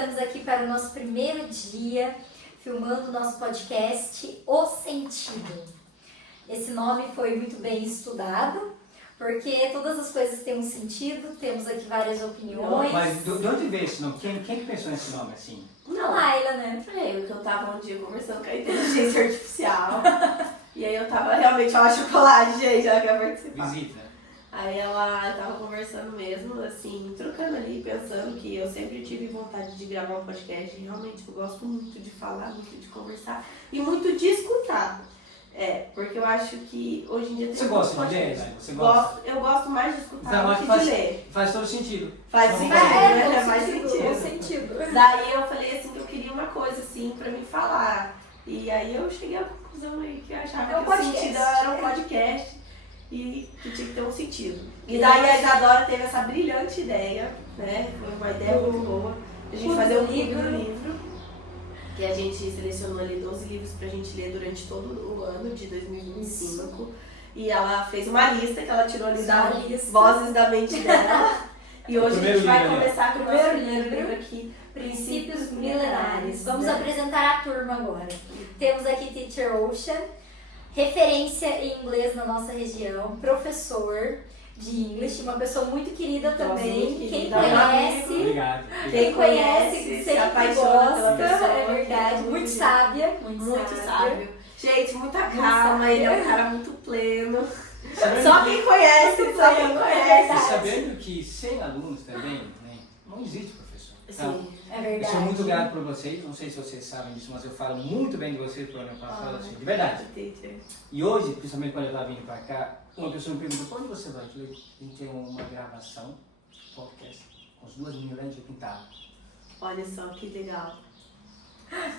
Estamos aqui para o nosso primeiro dia, filmando o nosso podcast O Sentido. Esse nome foi muito bem estudado, porque todas as coisas têm um sentido, temos aqui várias opiniões. Mas de onde veio esse nome? Quem pensou nesse nome assim? A Laila, né? Eu tava um dia conversando com a inteligência artificial. E aí eu tava realmente, ó, chocolate, gente, ela quer participar. Visita. Aí ela tava conversando mesmo, assim, trocando ali, pensando que eu sempre tive vontade de gravar um podcast. E realmente eu gosto muito de falar, muito de conversar e muito de escutar. Porque eu acho que hoje em dia tem Você gosta de ler, né? Você gosta? Eu gosto mais de escutar Então, do que de ler. Faz todo sentido. Faz Não sentido, vai. né? faz Faz sentido. sentido. Daí eu falei assim que eu queria uma coisa assim pra me falar. E aí eu cheguei à conclusão aí que eu achava que o sentido era um podcast e que tinha que ter um sentido. E daí a Isadora teve essa brilhante ideia, né? Foi uma ideia muito boa. A gente fazer um livro. Que a gente selecionou ali 12 livros pra gente ler durante todo o ano de 2025. Isso. E ela fez uma lista que ela tirou ali das vozes da mente dela. E hoje a gente vai começar com o nosso primeiro livro aqui, Princípios Milenares. Vamos apresentar a turma agora. Temos aqui Teacher Ocean, referência em inglês na nossa região, professor de inglês, uma pessoa muito querida também. Quem conhece, Obrigado. quem conhece, se sempre apaixona pela gosta, pessoa. é verdade, muito sábia. Muito sábio. Gente, muita calma, ele é um cara muito pleno. Sabendo Só quem conhece, só quem conhece. E sabendo que sem alunos também, né, não existe professor. Então, Sim, é verdade. eu sou muito grato por vocês, não sei se vocês sabem disso, mas eu falo muito bem de vocês pro ano passado, assim, de verdade. E hoje, principalmente quando eu estava vindo para cá, uma pessoa me perguntou, pra onde você vai? Eu falei, a gente tem uma gravação, podcast, com as 2 meninas de quintal. Olha só que legal.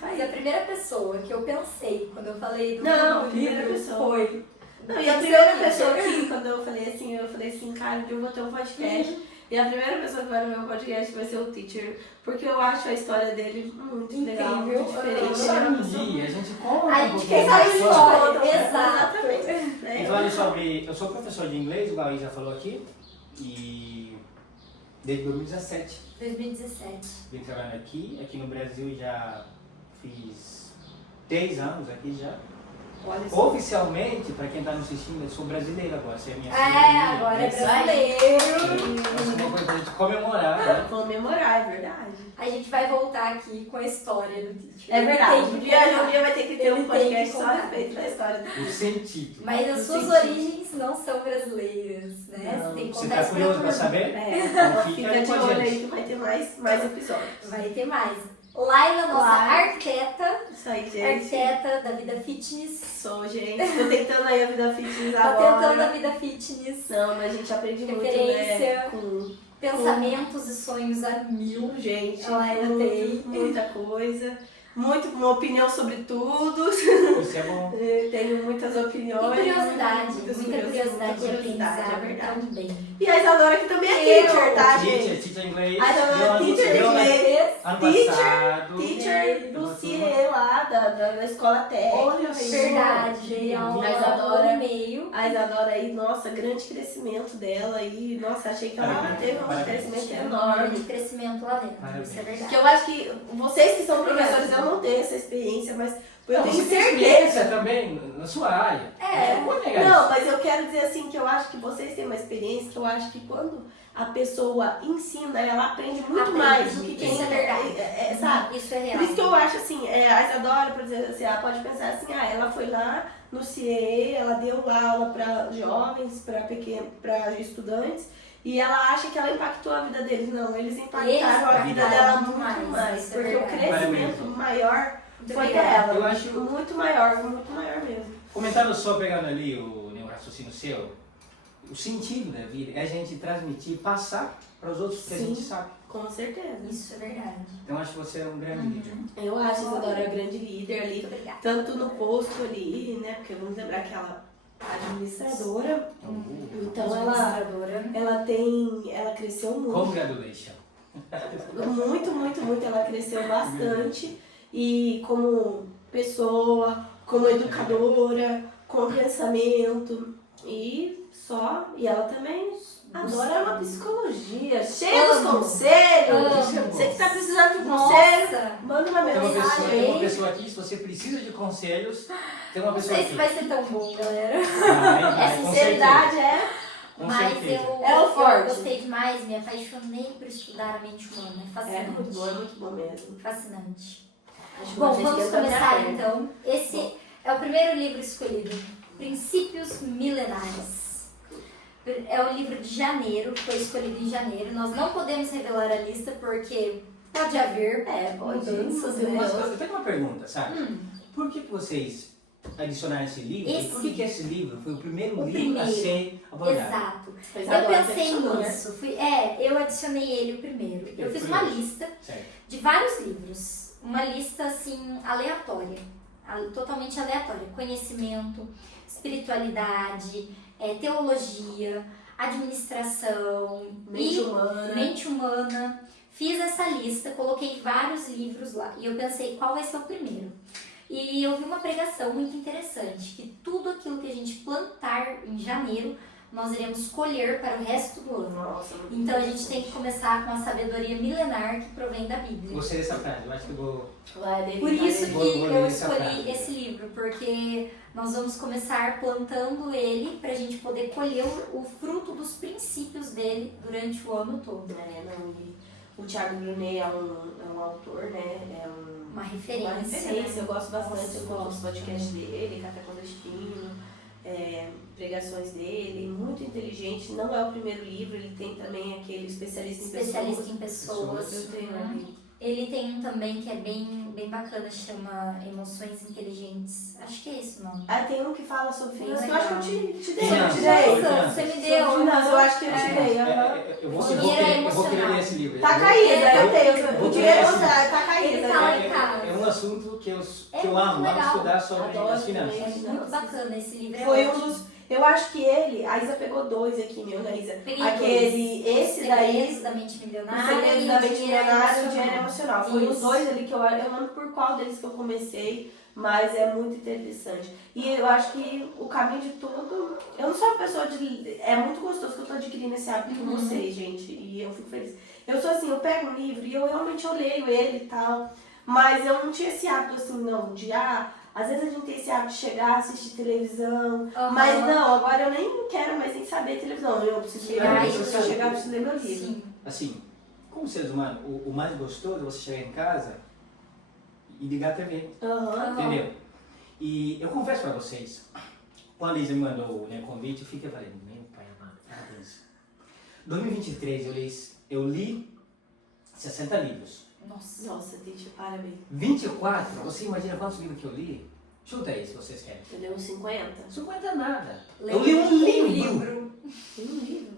Mas a primeira pessoa que eu pensei quando eu falei do primeira livro pessoa. foi... Não, e a primeira pessoa que, quando eu falei assim, cara, eu vou ter um podcast. E a primeira pessoa que vai no meu podcast vai ser o Teacher, porque eu acho a história dele muito legal, muito diferente. Um dia a gente conta A um gente pouquinho quer da saber história. história. Exatamente. E falando sobre, eu sou professor de inglês, igual a Isa falou aqui, e desde 2017 vim trabalhando aqui no Brasil já fiz 10 anos aqui já. Olha só. Oficialmente, para quem está nos assistindo, eu sou brasileiro agora, você é minha agora é brasileiro. Essa é uma coisa pra gente comemorar, né? Comemorar, é verdade. A gente vai voltar aqui com a história do Teacher. É verdade. Ele Um tem dia vai ter que ter um podcast só contar. respeito da história do O sentido. Mas as suas origens não são brasileiras, né? Não. Você tem que Você contar está isso pra curioso para turma. saber? Então Fica fica de com a olho gente. aí que vai ter mais episódios. Vai ter mais. Laila, nossa arquiteta. Isso aí, gente. Arquiteta da vida fitness. Sou, gente. Tô tentando aí a vida fitness Tá agora. tentando a vida fitness. Não, mas a gente aprende muito, Referência. né? Com Pensamentos e sonhos a mil. gente. A Laila tem. Muita coisa. Uma opinião sobre tudo. Isso é bom. Tenho muitas opiniões. E curiosidade. muita Muita curiosidade de é aprendizado verdade. também. E a Isadora aqui também é teacher, tá, gente? Teacher inglês. A Isadora é teacher de Ano inglês. passado. Teacher do CIE lá, da escola técnica. Olha, verdade. Dei aula Mas há adora. 1 ano e meio. A Isadora aí, nossa, grande crescimento dela aí. Nossa, achei que ela teve um crescimento enorme. De crescimento lá dentro. Parabéns. Isso é verdade. Que eu acho que vocês que são professores, eu não tenho essa experiência, mas eu tenho Você tem certeza. experiência também na sua área. Não pode negar Não, isso. mas eu quero dizer assim que eu acho que vocês têm uma experiência que eu acho que quando a pessoa ensina, ela aprende muito mais do que quem Isso é verdade. sabe? Isso é real. Por isso que eu acho assim, a Isadora, por exemplo, assim, ela pode pensar assim, ela foi lá no CIE, ela deu lá aula para jovens, para estudantes, e ela acha que ela impactou a vida deles. Não, eles impactaram a vida dela muito mais, isso é porque o verdade. crescimento maior Muito foi obrigada. dela. Eu acho- muito maior mesmo. Comentando só, pegando ali o raciocínio seu, o sentido da vida é a gente transmitir, passar para os outros o que a Sim. gente sabe. Com certeza. Isso é verdade. Então acho que você é um grande líder. Eu acho a Isadora a grande líder ali, Muito obrigada. tanto no posto ali, né? Porque vamos lembrar que ela é administradora, então ela cresceu muito. Congratulations. Muito, ela cresceu bastante. E como pessoa, como educadora, com pensamento e ela também adora uma psicologia, cheia dos conselhos. Você que tá precisando de conselho, manda uma Tem mensagem uma aí. pessoa aqui, se você precisa de conselhos, tem uma Não pessoa sei aqui. se vai ser tão bom, galera. Vai, com Sinceridade certeza. Com Mas certeza. eu forte. gostei demais, me apaixonei por estudar a mente humana. É fascinante. É muito bom mesmo. Fascinante. Acho que Bom, vocês vamos tentam começar me aprender. então. Esse é o primeiro livro escolhido, Princípios Milenares. É o livro de janeiro, foi escolhido em janeiro. Nós não podemos revelar a lista porque pode haver mudanças, né? Mas eu tenho uma pergunta, sabe? Por que vocês adicionaram esse livro? E por que esse livro foi o primeiro livro a ser abordado? Exato. Vocês Eu adoram pensei ficção, né? nisso. Eu adicionei ele o primeiro. Eu fiz uma lista Certo. de vários livros. Uma lista, assim, aleatória. Totalmente aleatória. Conhecimento, espiritualidade, teologia, administração, mente humana. Fiz essa lista, coloquei vários livros lá. E eu pensei, qual vai ser o primeiro? E eu vi uma pregação muito interessante, que tudo aquilo que a gente plantar em janeiro, nós iremos colher para o resto do ano. Nossa, Então a gente tem que começar com a sabedoria milenar que provém da Bíblia. Gostei dessa frase, eu acho que eu vou... Por isso que Vou ler eu essa escolhi frase. esse livro, porque nós vamos começar plantando ele para a gente poder colher o fruto dos princípios dele durante o ano todo. O Thiago Brunet é um autor, né? Uma referência. Né? Eu gosto bastante, Nossa, eu gosto do podcast dele, Café com Destino, pregações dele, muito inteligente. Não é o primeiro livro, ele tem também aquele especialista Em pessoas. Eu tenho ali. Ele tem um também que é bem bacana, chama Emoções Inteligentes. Acho que é esse o nome. Tem um que fala sobre finanças. Eu Legal. acho que eu te dei. Finanças. Você me deu. Eu acho que eu te dei. Eu vou Dinheiro querer emocional. ler esse livro. Tá caída, eu tenho. Vou O querer dinheiro esse tá caída. Ele tá lá em casa. É um assunto que eu É amo, amo legal. estudar sobre Adoro as finanças. É muito bacana esse livro. Foi ótimo. um dos. Eu acho que a Isa pegou 2 aqui, né, Isa? Peguei Esse daí. Segredos da Mente O Milionária. Segredo e da o Mente Dinheiro Milionária e o Dinheiro Emocional. Foi os Isso. 2 ali que eu não lembro por qual deles que eu comecei, mas é muito interessante. E eu acho que o caminho de tudo. Eu não sou uma pessoa de. É muito gostoso que eu tô adquirindo esse hábito com vocês, gente. E eu fico feliz. Eu sou assim, eu pego um livro e eu realmente leio ele e tal. Mas eu não tinha esse hábito assim, não, de às vezes a gente tem esse hábito de chegar, assistir televisão, mas não, agora eu nem quero mais nem saber televisão, eu preciso ler meu livro, se eu chegar, eu preciso ler meu livro. Sim. Assim, como seres humanos, o mais gostoso é você chegar em casa e ligar a TV, entendeu? E eu confesso pra vocês, quando a Isa me mandou o convite, eu falei, meu pai amado, parabéns. 2023 eu li 60 livros. Nossa, Titi, parabéns. 24, você imagina quantos livros que eu li? Chuta aí se vocês querem. Eu dei uns 50. 50 nada. Leio Eu li um livro. Tem um livro?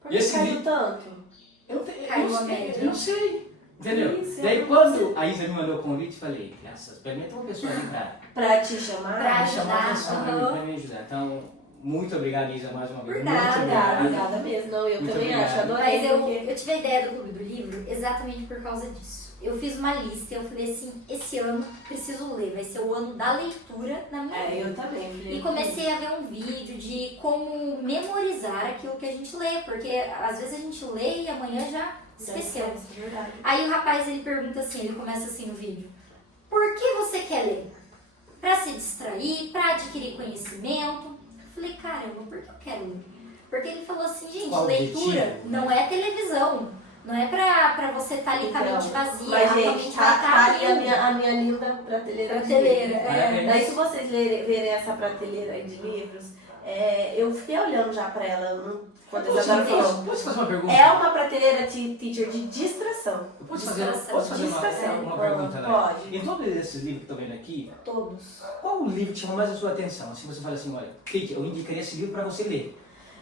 Por E que esse caiu livro? tanto? Eu não sei. Entendeu? Isso, Daí quando a Isa me mandou o convite, falei, graças, experimenta uma pessoa ali Pra te chamar? Pra me chamar a atenção, ajudar, pra me ajudar. Então, muito obrigado, Isa, mais uma vez. Por Muito nada. Obrigada mesmo. Não, eu Muito também obrigado. acho, adorei. Mas porque- eu tive a ideia do Clube do Livro exatamente por causa disso. Eu fiz uma lista e eu falei assim, esse ano preciso ler, vai ser o ano da leitura na minha vida. eu também. E comecei a ver um vídeo de como memorizar aquilo que a gente lê, porque às vezes a gente lê e amanhã já esqueceu. Verdade. Aí o rapaz ele pergunta assim, ele começa assim no vídeo: por que você quer ler? Pra se distrair, pra adquirir conhecimento? Eu falei, caramba, por que eu quero ler? Porque ele falou assim, gente, Qual o leitura objetivo? não é televisão. Não é pra você estar ali com a mente vazia. Mas, a tua gente, mente tá vai estar ali a minha linda prateleira de livros. Daí, se vocês verem essa prateleira aí de livros, eu fiquei olhando já pra ela quando a Isadora falou. Posso fazer uma pergunta? É uma prateleira, teacher, de distração. Posso fazer Distração. uma pergunta, lá? Pode. Em todos esses livros que eu tô vendo aqui, Todos. qual o livro que chama mais a sua atenção? Assim, você fala assim, olha, Kate, eu indicaria esse livro pra você ler.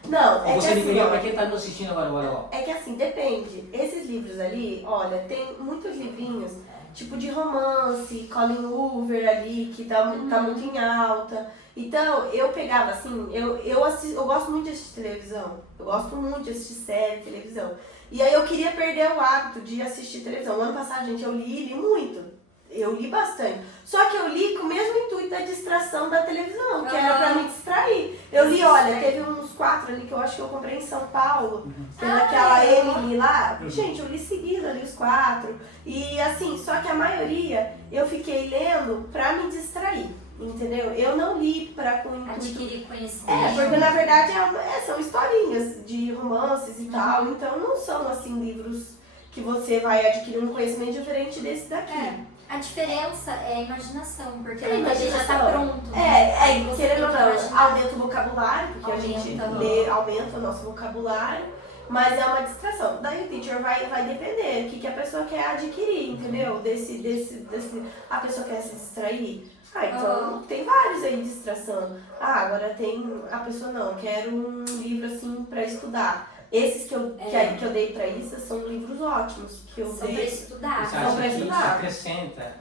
Não, Ou é que você assim, indicaria ó, pra quem tá nos assistindo agora, ó. é que assim, depende. Esses livros ali, olha, tem muitos livrinhos, tipo de romance, Colin Hoover ali, que tá muito em alta. Então, eu pegava assim, eu gosto muito de assistir televisão. Eu gosto muito de assistir série, televisão. E aí eu queria perder o hábito de assistir televisão. O ano passado, gente, eu li muito. Eu li bastante. Só que eu li com o mesmo intuito da distração da televisão, que era pra me distrair. Eu li, olha, teve uns 4 ali que eu acho que eu comprei em São Paulo, que é daquela Emily lá. Gente, eu li seguido ali os 4. E assim, só que a maioria eu fiquei lendo pra me distrair. Entendeu? Eu não li com o intuito... Adquirir conhecimento. Porque na verdade são historinhas de romances e tal, então não são assim livros que você vai adquirir um conhecimento diferente desse daqui. A diferença é a imaginação, porque a imaginação já tá pronto. Querendo ou não, aumenta o vocabulário, porque a gente lê, aumenta o nosso vocabulário, mas é uma distração. Daí o teacher vai depender do que a pessoa quer adquirir, entendeu? A pessoa quer se distrair. Então tem vários aí de distração. Agora a pessoa não, quero um livro assim pra estudar. Esses que eu dei pra isso são livros ótimos. Que eu são dei. Pra estudar. São pra estudar. Acrescenta.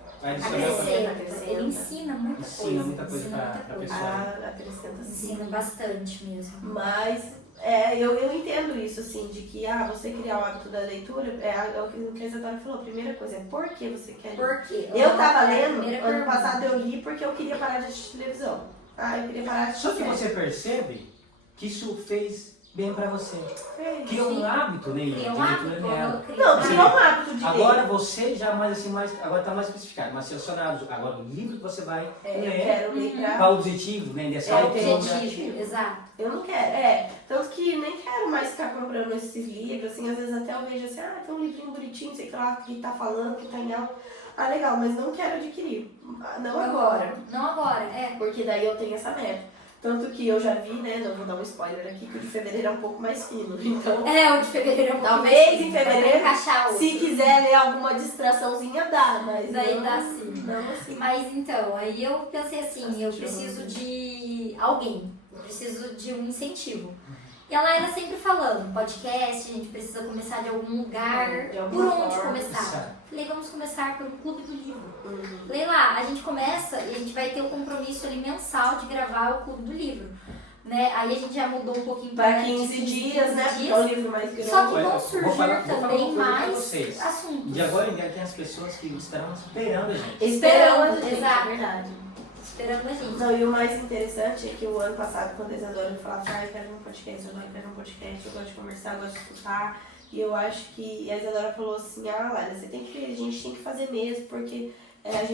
Ele ensina muita coisa. Ensina muita coisa pra pessoa. Acrescenta sim. Ensina bastante mesmo. Mas eu entendo isso, assim, de que você criar o hábito da leitura, é o que a Isadora falou. A primeira coisa é por que você quer ler. Por quê? Eu tava lendo, ano passado eu li porque eu queria parar de assistir televisão. Eu queria parar de assistir. Só que você percebe que isso fez bem pra você. Criou um hábito, né? Criou um hábito. Não, criou um hábito de agora você já agora tá mais especificado, mas selecionado. Agora o livro que você vai ler. Eu quero ler qual o objetivo, né? Qual o objetivo, exato. Eu não quero, tanto que nem quero mais ficar comprando esses livros, assim, às vezes até eu vejo assim, tem um livrinho bonitinho, sei lá, que tá falando, que tá em alta. Legal, mas não quero adquirir. Não agora. Não agora, Porque daí eu tenho essa meta. Tanto que eu já vi, né, não vou dar um spoiler aqui, que o de fevereiro é um pouco mais fino, então... o de fevereiro é um pouco mais talvez fino. em fevereiro, se outro. Quiser ler alguma distraçãozinha, dá, mas daí não, dá sim. Não assim. Mas então, aí eu pensei assim, eu preciso de alguém, eu preciso de um incentivo. E ela era sempre falando, podcast, a gente precisa começar de algum lugar, por onde começar? Falei, vamos começar por um clube do livro. Falei lá, a gente começa e a gente vai ter o compromisso ali mensal de gravar o clube do livro. Né? Aí a gente já mudou um pouquinho para 15 dias, né? Porque é um livro mais grande. Só que vão surgir também mais assuntos. De agora em diante tem as pessoas que estarão esperando a gente. Exato. Verdade. Esperando a gente. Não, e o mais interessante é que o ano passado, quando a Isadora me falava, eu quero um podcast, eu gosto de conversar, eu gosto de escutar. E eu acho que a Isadora falou assim, Laila, a gente tem que fazer mesmo, porque as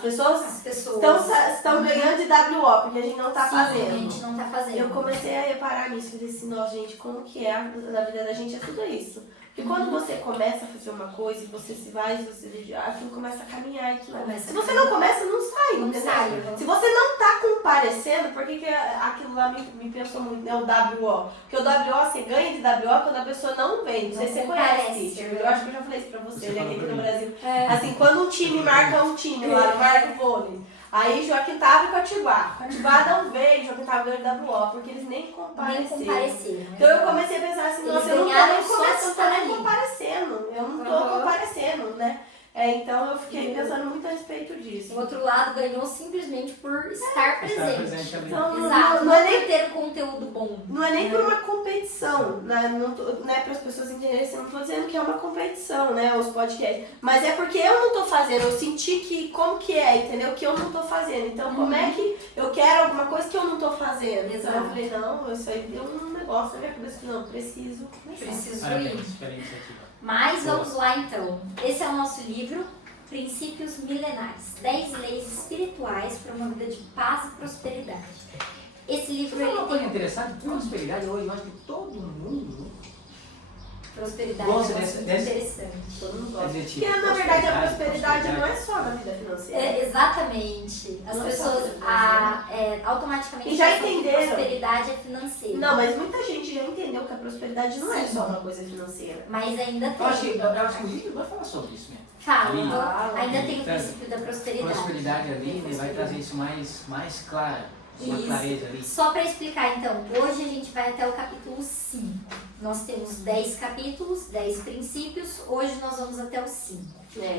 pessoas estão ganhando de WO, porque a gente não tá fazendo. A gente não tá fazendo. Eu comecei a reparar nisso, falei assim, nossa, gente, como que é na vida da gente é tudo isso. Porque quando você começa a fazer uma coisa e você se vai, aquilo começa a caminhar. Se você não começa, não sai. Não sai. Se você não tá comparecendo, por que aquilo lá me pensou muito, né? O WO. Porque o WO, você ganha de WO quando a pessoa não vem. Não sei se você conhece. Eu acho que eu já falei isso pra você, né? Aqui no Brasil. Assim, quando um time marca um time lá, marca o vôlei. Aí Joaquim tava com a Tibá. A Tibá não veio, Joaquim tava ganhando WO, porque eles nem compareceram. Então eu comecei a pensar assim, nossa, eu não tô nem comparecendo. Eu não tô comparecendo, né? Então eu fiquei pensando muito a respeito disso. O outro lado ganhou simplesmente por estar presente. Então, exato, não é nem ter conteúdo bom. Não é nem por uma competição, né? Para as pessoas entenderem, eu não tô dizendo que é uma competição, né? Os podcasts. Mas é porque eu não tô fazendo, eu senti que, como que é, entendeu? Que eu não tô fazendo. Então, como é que eu quero alguma coisa que eu não tô fazendo? Exato. Então eu falei, não, isso aí deu um negócio na minha cabeça, não, preciso ir. Mas vamos lá então. Esse é o nosso livro, Princípios Milenares. 10 leis espirituais para uma vida de paz e prosperidade. Esse livro ele tem uma coisa interessante, prosperidade hoje, eu acho que todo mundo prosperidade gosta interessante. Todo mundo gosta. Porque na verdade a prosperidade não é só na vida financeira. Exatamente. As pessoas automaticamente já entenderam que prosperidade é financeira. Não, mas muita gente já entendeu que a prosperidade não é só uma coisa financeira. Mas ainda tem. Eu acho que o livro vai falar sobre isso mesmo. Ainda tem o princípio da prosperidade. Prosperidade ali, né, vai trazer isso mais claro. Uma clareza ali. Só para explicar então, hoje a gente vai até o capítulo 5. Nós temos 10 capítulos, 10 princípios, hoje nós vamos até o 5.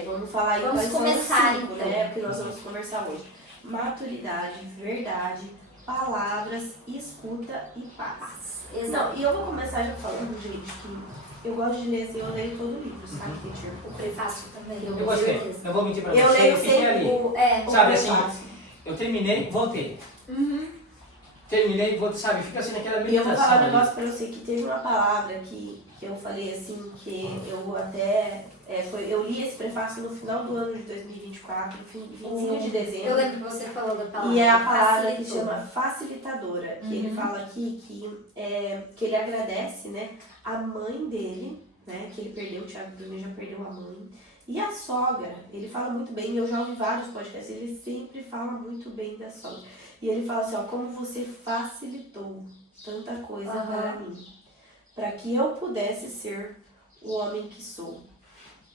Vamos falar aí. Vamos começar então. Né, porque nós vamos conversar hoje. Maturidade, verdade, palavras, escuta e paz. Exato. Não, e eu vou começar já falando, gente, que Eu gosto de ler assim, eu leio todo o livro, sabe, teacher? O prefácio também. Eu gostei. Não vou mentir pra você. Eu leio fiquei sempre ali. Sabe assim, prefácio. eu terminei, voltei. Terminei, sabe, fica assim naquela E eu vou falar um meditação. negócio pra você, que teve uma palavra que eu falei assim, que eu até... eu li esse prefácio no final do ano de 2024, 25 de dezembro. Eu lembro que você falou da palavra. E é a palavra que facilitou. chama facilitadora, que ele fala aqui que ele agradece, né, a mãe dele, né, que ele perdeu, o Thiago Brunet já perdeu a mãe, e a sogra. Ele fala muito bem, eu já ouvi vários podcasts, ele sempre fala muito bem da sogra. E ele fala assim, ó, como você facilitou tanta coisa para mim, para que eu pudesse ser o homem que sou.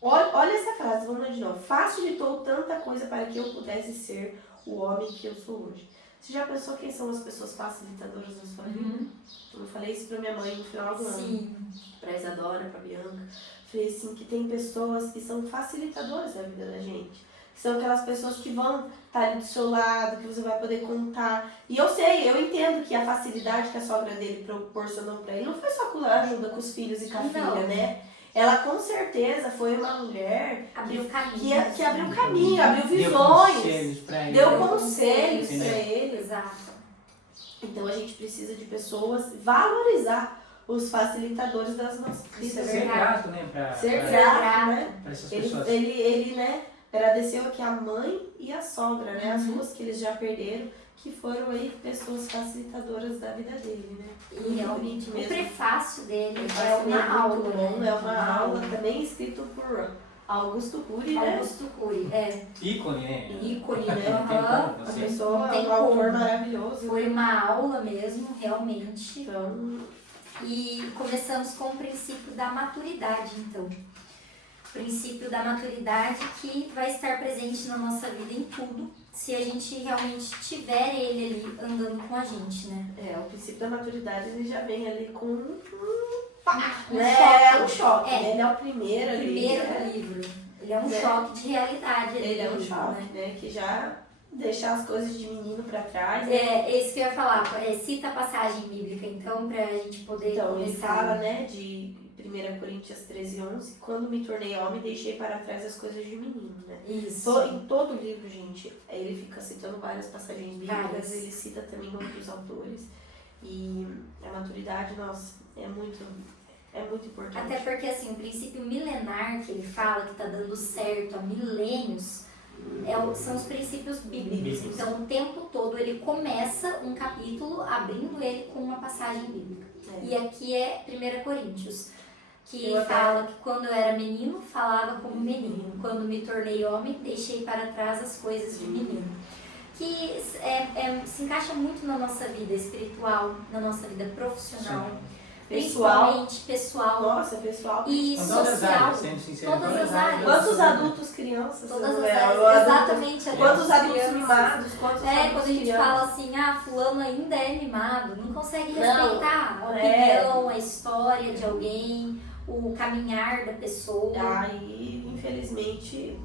Olha essa frase, vamos lá de novo. Facilitou tanta coisa para que eu pudesse ser o homem que eu sou hoje. Você já pensou quem são as pessoas facilitadoras na sua vida? Eu falei isso pra minha mãe no final do ano. Pra Isadora, pra Bianca. Falei assim, que tem pessoas que são facilitadoras da vida da gente. São aquelas pessoas que vão estar ali do seu lado, que você vai poder contar. E eu entendo que a facilidade que a sogra dele proporcionou pra ele não foi só com a ajuda com os filhos e com a filha, né? Ela com certeza foi uma mulher Abriu caminho. que abriu caminho, abriu visões, deu conselhos Sim. pra ele. Exato. Então a gente precisa de pessoas, valorizar os facilitadores das nossas vidas. Ser grato, né? Ser grato, né? Pra essas pessoas. Ele, né, agradeceu aqui a mãe e a sogra, né? As duas que eles já perderam, que foram aí pessoas facilitadoras da vida dele, né? E realmente o prefácio dele É uma aula, né? É uma aula também escrito por Augusto Cury, né? Augusto Cury, Ícone, né? Ícone, né? Aham. A pessoa, Tem um autor como. maravilhoso. Foi uma aula mesmo, realmente. Então, E começamos com o princípio da maturidade, então. O princípio da maturidade que vai estar presente na nossa vida em tudo, se a gente realmente tiver ele ali andando com a gente, né? o princípio da maturidade ele já vem ali com um choque. É. Ele é o primeiro ali. Primeiro livro. Ele é um choque de realidade. Ele é um ali, choque, né? Que já deixa as coisas de menino pra trás. Né? É isso que eu ia falar. Cita a passagem bíblica, então, pra gente poder Então, ele começar. fala, né, de 1 Coríntios 13:11, quando me tornei homem, deixei para trás as coisas de menino, né? Isso. Em todo o livro, gente, ele fica citando várias passagens bíblicas, Várias. ele cita também outros autores. E a maturidade, nossa, é muito importante. Até porque, assim, o princípio milenar que ele fala, que está dando certo há milênios, são os princípios bíblicos. Então, o tempo todo ele começa um capítulo abrindo ele com uma passagem bíblica. E aqui é 1 Coríntios, que fala que quando eu era menino, falava como menino. Quando me tornei homem, deixei para trás as coisas de menino. Que se encaixa muito na nossa vida espiritual, na nossa vida profissional. Sim. Principalmente pessoal. Nossa, pessoal. E social. Sendo sincero, Todas as áreas. Quantos adultos, crianças? Todas as né? áreas. Exatamente. Quantos adultos crianças. mimados? Quantos Quando a adultos gente crianças? fala assim, fulano ainda é mimado, não consegue Não, respeitar a opinião, a história de alguém, o caminhar da pessoa. Aí, infelizmente,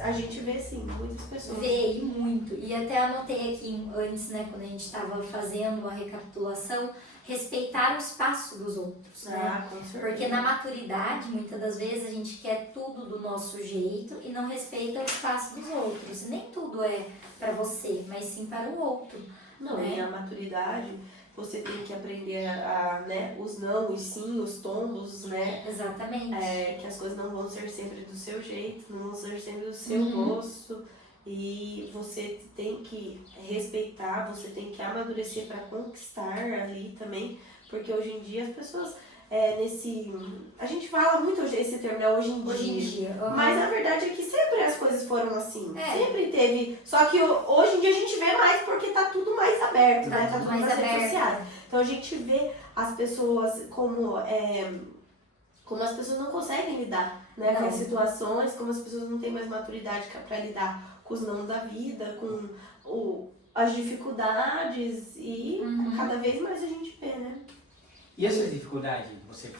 a gente vê sim, muitas pessoas. Vê, e muito. E até anotei aqui antes, né, quando a gente estava fazendo a recapitulação, respeitar o espaço dos outros, né? Com certeza. Porque na maturidade, muitas das vezes, a gente quer tudo do nosso jeito e não respeita o espaço dos outros. Nem tudo é para você, mas sim para o outro. Não, né? e a maturidade, você tem que aprender né, os não, os sim, os tombos, né? Exatamente. Que as coisas não vão ser sempre do seu jeito, não vão ser sempre do seu gosto. E você tem que respeitar, você tem que amadurecer para conquistar ali também, porque hoje em dia as pessoas a gente fala muito esse termo, né? Hoje em dia. Mas a verdade é que sempre as coisas foram assim. Sempre teve. Só que hoje em dia a gente vê mais porque tá tudo mais aberto, né? Tá tudo mais nas redes sociais. Então a gente vê as pessoas como as pessoas não conseguem lidar, né, com as situações, como as pessoas não têm mais maturidade para lidar com os não da vida, com as dificuldades e cada vez mais a gente vê, né? E essas dificuldades, você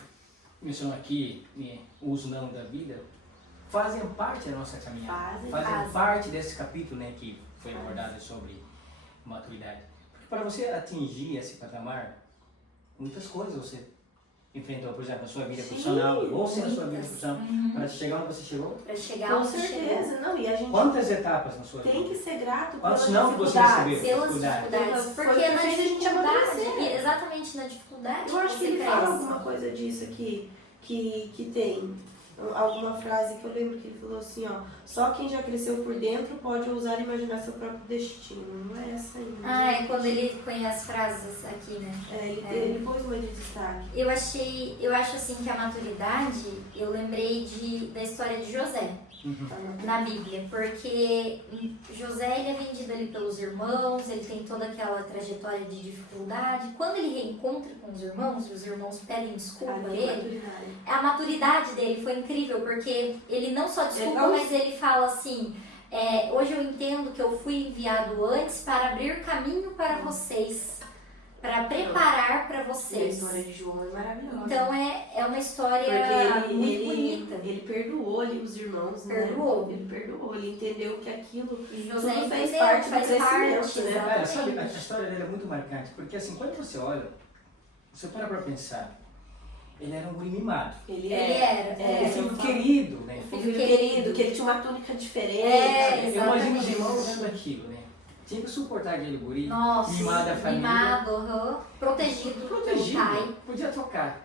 mencionou aqui, os não da vida, fazem parte da nossa caminhada. Fazem parte desse capítulo, né, que foi abordado sobre maturidade. Porque para você atingir esse patamar, muitas coisas você enfrentou, por exemplo, a sua vida profissional, você na sua vida profissional, para chegar onde você chegou? Para chegar Com onde você certeza, chegou. não, e a gente Quantas etapas na sua vida? tem que ser grato Quantos pelas não que você dificuldades. recebeu? Pelas dificuldades. Foi Porque o que na fez a gente dificuldade, amadurecer. exatamente na dificuldade, Eu acho que você ele fala cresce. alguma coisa disso aqui, que tem alguma frase que eu lembro que ele falou assim, ó, só quem já cresceu por dentro pode ousar imaginar seu próprio destino. Não é essa ainda. Ah, é quando ele põe as frases aqui, né? Ele pôs uma de destaque. Eu acho assim que a maturidade, eu lembrei da história de José na Bíblia, porque José ele é vendido ali pelos irmãos, ele tem toda aquela trajetória de dificuldade. Quando ele reencontra com os irmãos pedem desculpa a ele. A maturidade dele foi incrível, porque ele não só desculpa, mas ele fala assim, hoje eu entendo que eu fui enviado antes para abrir caminho para vocês, para preparar para A vocês. história de João é maravilhosa. Então é uma história porque muito bonita. Ele perdoou ali os irmãos, Perdoou. né? Ele perdoou, ele entendeu que aquilo José tudo fez entendeu, parte do faz crescimento, parte, né? Cara, sabe, a exatamente. história dele é muito marcante, porque assim, quando você olha, você para pra pensar, ele era um guri mimado. Ele era. Um filho querido, né? O filho querido, que ele tinha uma túnica diferente. É, Eu imagino os exatamente. irmãos vendo aquilo, né? Tinha que suportar aquele guri, Nossa, mimado da família. mimado, protegido pelo pai. Podia tocar.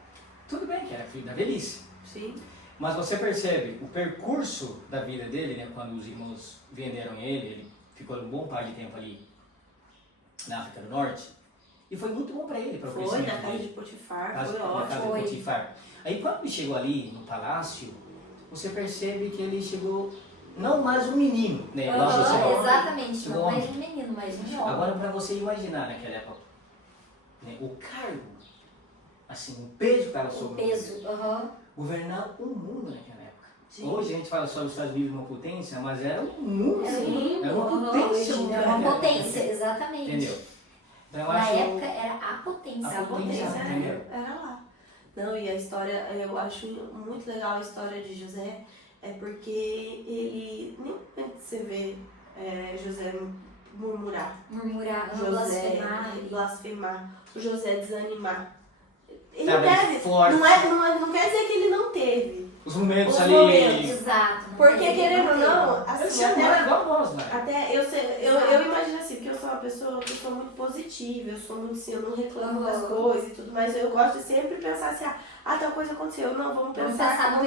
Tudo bem que era filho da velhice. Sim. Mas você percebe o percurso da vida dele, né? Quando os irmãos venderam ele ficou um bom par de tempo ali na África do Norte. E foi muito bom para ele, para o Foi crescimento na casa dele. de Potifar, Na foi casa ótimo. de Potifar. Aí quando ele chegou ali no palácio, você percebe que ele chegou não mais um menino, né? Igual você falou. Exatamente, Chegou não mais homem. um menino, mais um homem. Agora para você imaginar naquela época, né, o cargo, assim, o peso que estava O sobre peso, governar o mundo naquela época. Sim. Hoje a gente fala só dos Estados Unidos uma potência, mas era um mundo, Era um assim, mundo, era uma potência. aham, É uma mundial. potência, exatamente. Entendeu? Então eu Na acho época era a potência. A potência, entendeu? Era lá. Não, e a história, eu acho muito legal a história de José, porque ele, nem momento você vê José murmurar, Murmurar, José blasfemar. blasfemar, o José desanimar. Ele Tava não teve, forte. não quer dizer que ele não teve. os momentos Os ali. momentos. Exato. não Porque teve, querendo ou não, Ele assim, se amava igual nós, né? até eu imagino assim, porque eu sou uma pessoa que sou muito positiva, eu sou muito assim, eu não reclamo das coisas e tudo, mas eu gosto de sempre pensar assim, tal coisa aconteceu, não, vamos pensar no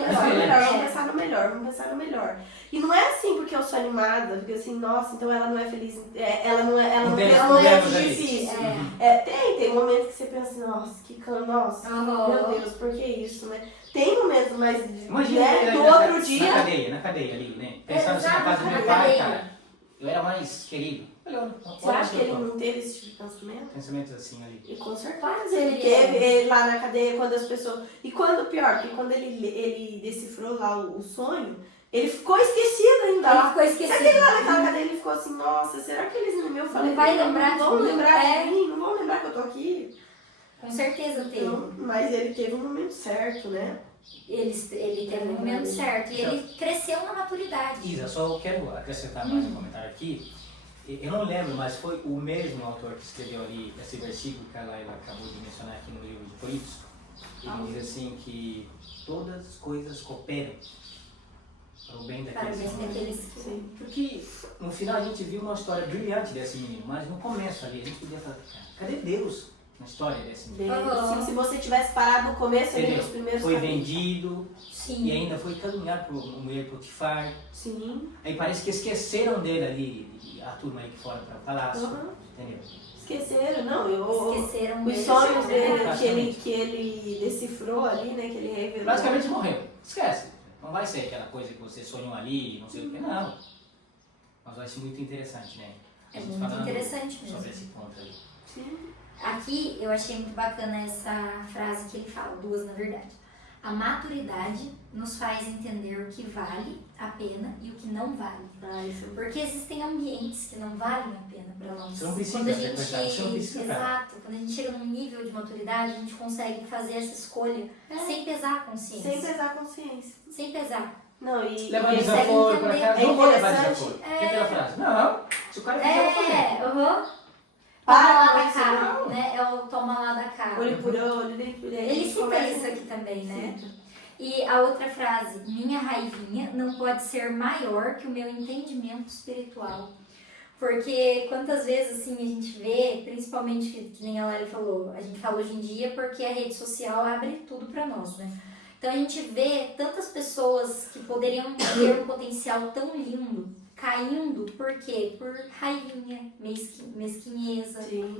melhor, vamos pensar no melhor. E não é assim porque eu sou animada, porque assim, nossa, então ela não é feliz, ela não tem é problemas ali. difícil. É. Tem momentos que você pensa assim, nossa, meu Deus, por que isso, né? Tem momentos, mas Imagina né, ele no aí outro dia. na cadeia ali, né? Pensando assim na casa do meu na pai, cadeia. cara. Eu era mais querido. Olha, Você acha que ele não teve esse tipo de pensamento? Pensamentos assim ali. E com certeza Claro, ele ele teve ele lá na cadeia quando as pessoas. E quando, pior, que quando ele decifrou lá o sonho, ele ficou esquecido ainda Ele lá. ficou esquecido. Aquele lá naquela cadeia ele ficou assim, nossa, será que eles não me eu falei? Não vai lembrar não vão de mim, lembrar é. de mim, não vão lembrar que eu tô aqui. Com certeza teve. Então, mas ele teve um momento certo, né? Ele teve o momento certo. E ele cresceu na maturidade. Isa, só quero acrescentar mais um comentário aqui. Eu não lembro, mas foi o mesmo autor que escreveu ali esse versículo que ela acabou de mencionar aqui no livro de Coríntios. Ele diz assim que todas as coisas cooperam para o bem Para o daqueles bem que daqueles Sim. Porque no final a gente viu uma história brilhante desse menino, mas no começo ali a gente podia falar, cara, cadê Deus na história desse menino? Se você tivesse parado no começo ali Entendeu? nos primeiros Foi capítulos. vendido Sim. e ainda foi caminhar para o mulher Potifar. Sim. Aí parece que esqueceram dele ali, a turma aí que fora para o palácio, Uhum. entendeu? Esqueceram, não. Esqueceram Os dele. sonhos dele Praticamente. que ele decifrou ali, né? Que ele revelou. Praticamente morreu. Esquece. Não vai ser aquela coisa que você sonhou ali, não sei o que, não. Mas vai ser muito interessante, né? A É gente muito falando interessante mesmo. sobre esse ponto aí. Sim. Aqui eu achei muito bacana essa frase que ele fala, duas na verdade. A maturidade nos faz entender o que vale a pena e o que não vale. Isso. Porque existem ambientes que não valem a pena para nós. Você não precisa Quando a frequentar, você não precisa ficar. exato, quando a gente chega num nível de maturidade, a gente consegue fazer essa escolha sem pesar a consciência. Sem pesar a consciência. Sem pesar. Não, e Levar ele consegue desaforo para entender. casa, É não vou levar interessante. desaforo. O que é aquela frase? Não, se o cara quiser, eu vou fazer. Toma Para lá com da isso, cara, não. né? É o toma lá da cara. Olho por olho, dente por dente. Ele cita começa isso a também, né? E a outra frase, minha raivinha não pode ser maior que o meu entendimento espiritual. Porque quantas vezes assim a gente vê, principalmente que nem a Lali falou, a gente fala hoje em dia porque a rede social abre tudo pra nós, né? Então a gente vê tantas pessoas que poderiam ter um potencial tão lindo caindo, por quê? Por raivinha, mesquinheza. Sim.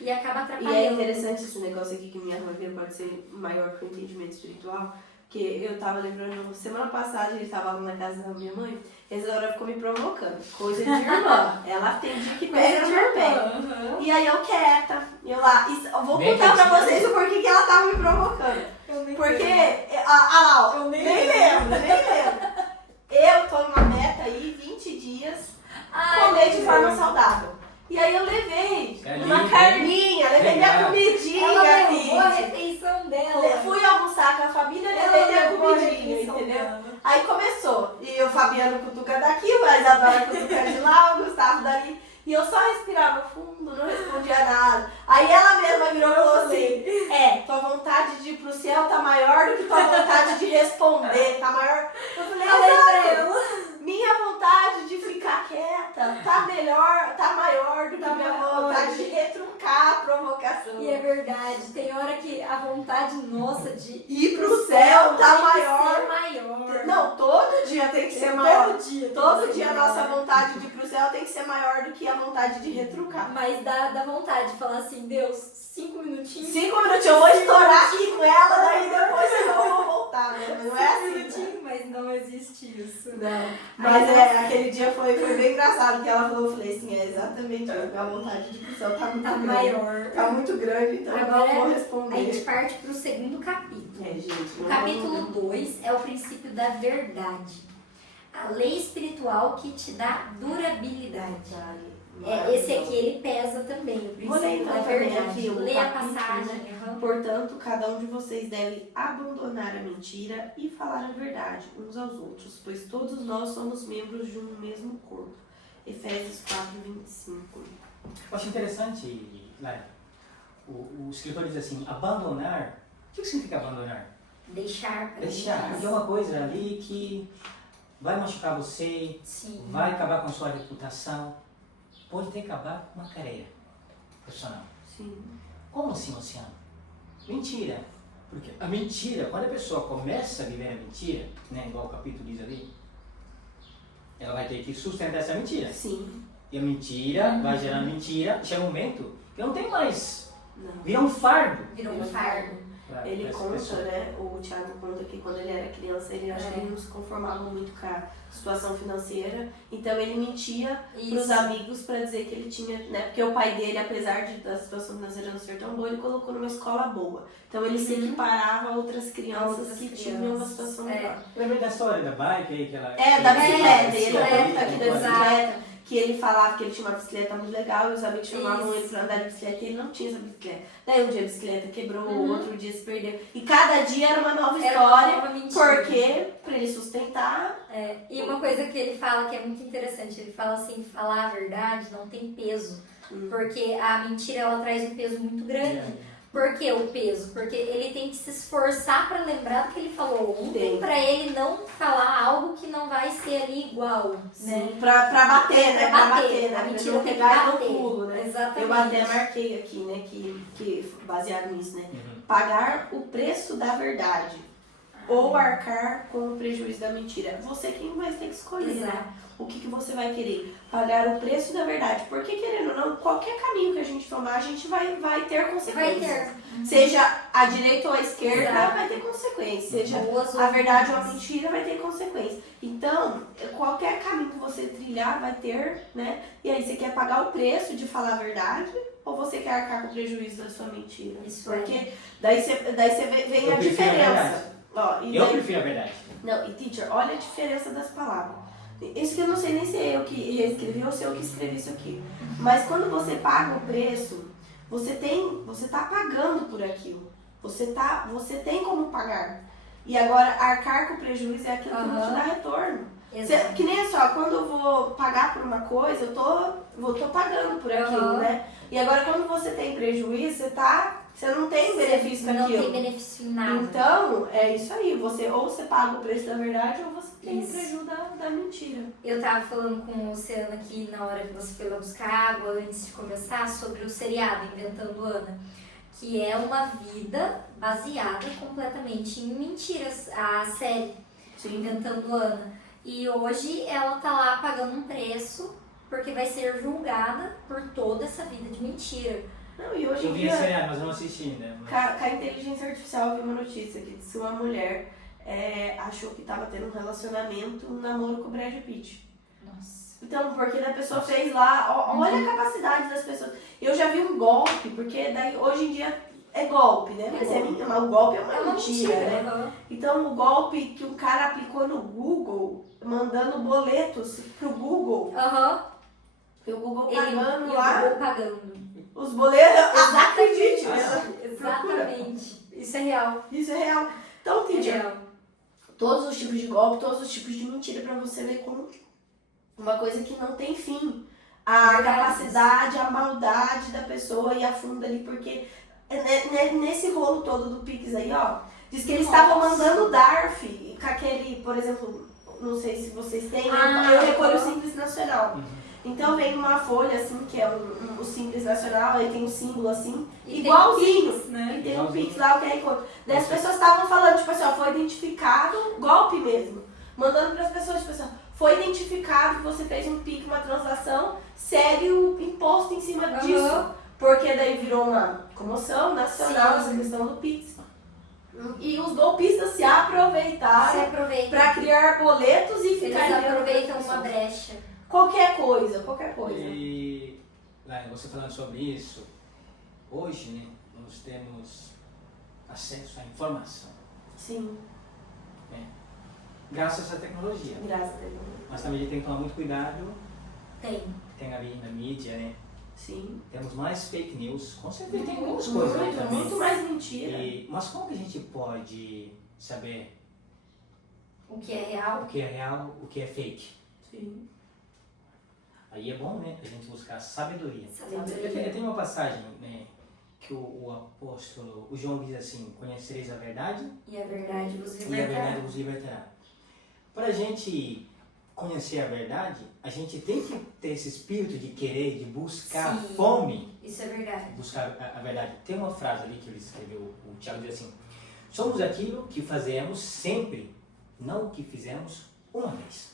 E acaba atrapalhando. E é interessante esse negócio aqui que minha raivinha pode ser maior que o entendimento espiritual. Que eu tava lembrando, semana passada a gente tava lá na casa da minha mãe, e a Isadora ficou me provocando. Coisa de irmã. Ela tem dia que pega no meu pé. Uhum. E aí eu quieta, eu lá. Eu vou contar pra vocês o porquê que ela tava me provocando. Porque, lá, ó, nem lembro. Eu tô numa meta aí, 20 dias, comer de forma saudável. E aí eu levei uma carninha, levei minha comidinha. Ela levou a refeição dela. Fui almoçar com a família, levei minha comidinha, entendeu? Aí começou. E o Fabiano cutuca daqui, a Isadora cutuca de lá, o Gustavo dali. E eu só respirava fundo, não respondia nada. Aí ela mesma virou e falou assim, tua vontade de ir pro céu tá maior do que tua vontade de responder, tá maior. Eu falei, minha vontade de ficar quieta tá maior do que a minha vontade de retrucar a provocação. E é verdade, tem hora que a vontade nossa de ir pro céu tá maior. Não, todo dia tem que ser maior. Todo dia a nossa vontade de ir pro céu tem que ser maior do que a vontade de retrucar. Mas dá vontade de falar assim, Deus, 5 minutinhos. 5 minutinhos, eu vou estourar aqui com ela, daí depois eu vou voltar, né? Não é assim. Minutinhos, mas não existe isso. Não. Mas aquele dia foi bem engraçado, que ela falou, eu falei assim, exatamente isso, a vontade de ir pro céu tá muito grande. Maior. Tá muito grande, então agora, eu vou responder. A gente parte pro segundo capítulo. Gente. O capítulo 2 é o princípio da verdade. A lei espiritual que te dá durabilidade. Esse aqui ele pesa também, o princípio da verdade. Aqui, Leia a passagem. Né? Portanto, cada um de vocês deve abandonar a mentira e falar a verdade uns aos outros, pois todos nós somos membros de um mesmo corpo. Efésios 4:25. Eu acho interessante, Lara, o escritor diz assim, abandonar. O que significa abandonar? Deixar. Porque é uma coisa ali que vai machucar você, sim, vai acabar com a sua reputação. Pode ter que acabar com uma carreira profissional. Sim. Como assim, Luciano? Mentira. Porque a mentira, quando a pessoa começa a viver a mentira, né, igual o capítulo diz ali, ela vai ter que sustentar essa mentira. Sim. E a mentira vai gerar mentira, chega um momento que não tem mais. Não. Vira um fardo. Virou um fardo. Ele conta, né? O Thiago conta que quando ele era criança, ele acha que ele não se conformava muito com a situação financeira. Então ele mentia pros amigos pra dizer que ele tinha, né? Porque o pai dele, apesar da situação financeira não ser tão boa, ele colocou numa escola boa. Então ele se equiparava a outras crianças que tinham uma situação melhor. Lembra da história da bike aí que ela... da bicicleta. Ele conta aqui da Exato. bicicleta. Que ele falava que ele tinha uma bicicleta muito legal e os amigos chamavam ele pra andar de bicicleta e ele não tinha essa bicicleta. Daí um dia a bicicleta quebrou, outro dia se perdeu. E cada dia era uma nova história, porque pra ele sustentar... E uma coisa que ele fala que é muito interessante, ele fala assim, falar a verdade não tem peso. Porque a mentira ela traz um peso muito grande. Por que o peso? Porque ele tem que se esforçar para lembrar do que ele falou ontem, para ele não falar algo que não vai ser ali igual, né? Pra bater, né? Pra bater, né? A mentira não tem que pegar bater. no pulo, né? Exatamente. Eu até marquei aqui, né? Que baseado nisso, né? Pagar o preço da verdade ou arcar com o prejuízo da mentira. Você quem vai ter que escolher, né? O que você vai querer? Pagar o preço da verdade. Porque, querendo ou não, qualquer caminho que a gente tomar, a gente vai ter consequências. Seja a direita ou a esquerda, vai ter consequências. Seja a verdade ou a mentira, vai ter consequências. Então, qualquer caminho que você trilhar, vai ter, né? E aí, você quer pagar o preço de falar a verdade ou você quer arcar com o prejuízo da sua mentira? Porque daí você vem a diferença. Eu prefiro a verdade. Não, e teacher, olha a diferença das palavras. Isso que eu não sei nem se é eu que reescrevi ou se eu que escrevi isso aqui. Mas quando você paga o preço, você tá pagando por aquilo. Você tem como pagar. E agora, arcar com o prejuízo é aquilo que não te dá retorno. Que nem só, quando eu vou pagar por uma coisa, eu tô pagando por aquilo, né? E agora, quando você tem prejuízo, você tá Você não tem benefício Não naquilo. tem benefício em nada. Então, é isso aí. Ou você paga o preço da verdade ou você tem o Isso. prejuízo da mentira. Eu tava falando com o Luciano aqui na hora que você foi lá buscar água antes de começar sobre o seriado Inventando Ana, que é uma vida baseada completamente em mentiras, a série Inventando Ana. E hoje ela tá lá pagando um preço porque vai ser julgada por toda essa vida de mentira. Não, e hoje Eu em vi dia, esse seriado, mas eu não assisti ainda. com a inteligência artificial, eu vi uma notícia que se uma mulher achou que tava tendo um relacionamento, um namoro com o Brad Pitt. Nossa. Então, porque a pessoa fez lá, olha a capacidade das pessoas. Eu já vi um golpe, porque daí hoje em dia é golpe, né? Mas o golpe é uma mentira, né? Uhum. Então, o golpe que o cara aplicou no Google, mandando boletos pro Google, e o Google pagando lá, o Google pagando. os boletos, Exatamente. acredite, né? Exatamente. Isso é real. Isso é real. Então, É Tídia, real. todos os tipos de golpe, todos os tipos de mentira pra você ver como uma coisa que não tem fim. A Verdade. capacidade, a maldade da pessoa e a funda ali, porque nesse rolo todo do Pix aí, ó, diz que eles estavam mandando DARF com aquele, por exemplo, não sei se vocês têm, eu recolho o Simples Nacional. Então vem uma folha assim, que é o Simples Nacional, aí tem um símbolo assim, E igualzinho. tem o Pix, né? E tem um Pix lá, o QR Code. Daí as pessoas estavam falando, tipo assim, ó, foi identificado, golpe mesmo. Mandando para as pessoas, tipo assim, ó, foi identificado que você fez um Pix, uma transação, segue o imposto em cima disso. Porque daí virou uma comoção nacional essa questão do Pix. E os golpistas se aproveitaram para criar boletos e ficar Eles enviando aproveitam pras uma pessoas. brecha. Qualquer coisa. E Laine, você falando sobre isso, hoje, né, nós temos acesso à informação. Sim, Graças à tecnologia. graças a Deus. Mas também a gente tem que tomar muito cuidado. Tem ali na mídia, né? Sim. Temos mais fake news. Com certeza tem muitas coisas aí também. Muito mais mentira. Mas como que a gente pode saber o que é real. o que é real, o que é fake? Sim. Aí é bom, né, a gente buscar sabedoria. Sabedoria. Tem uma passagem, né, que o apóstolo, o João diz assim, conhecereis a verdade E a verdade vos e a verdade libertará. vos libertará. Para a gente conhecer a verdade, a gente tem que ter esse espírito de querer, de buscar Sim. fome, Isso é verdade. buscar a verdade. Tem uma frase ali que ele escreveu, o Tiago diz assim, somos aquilo que fazemos sempre, não o que fizemos uma vez.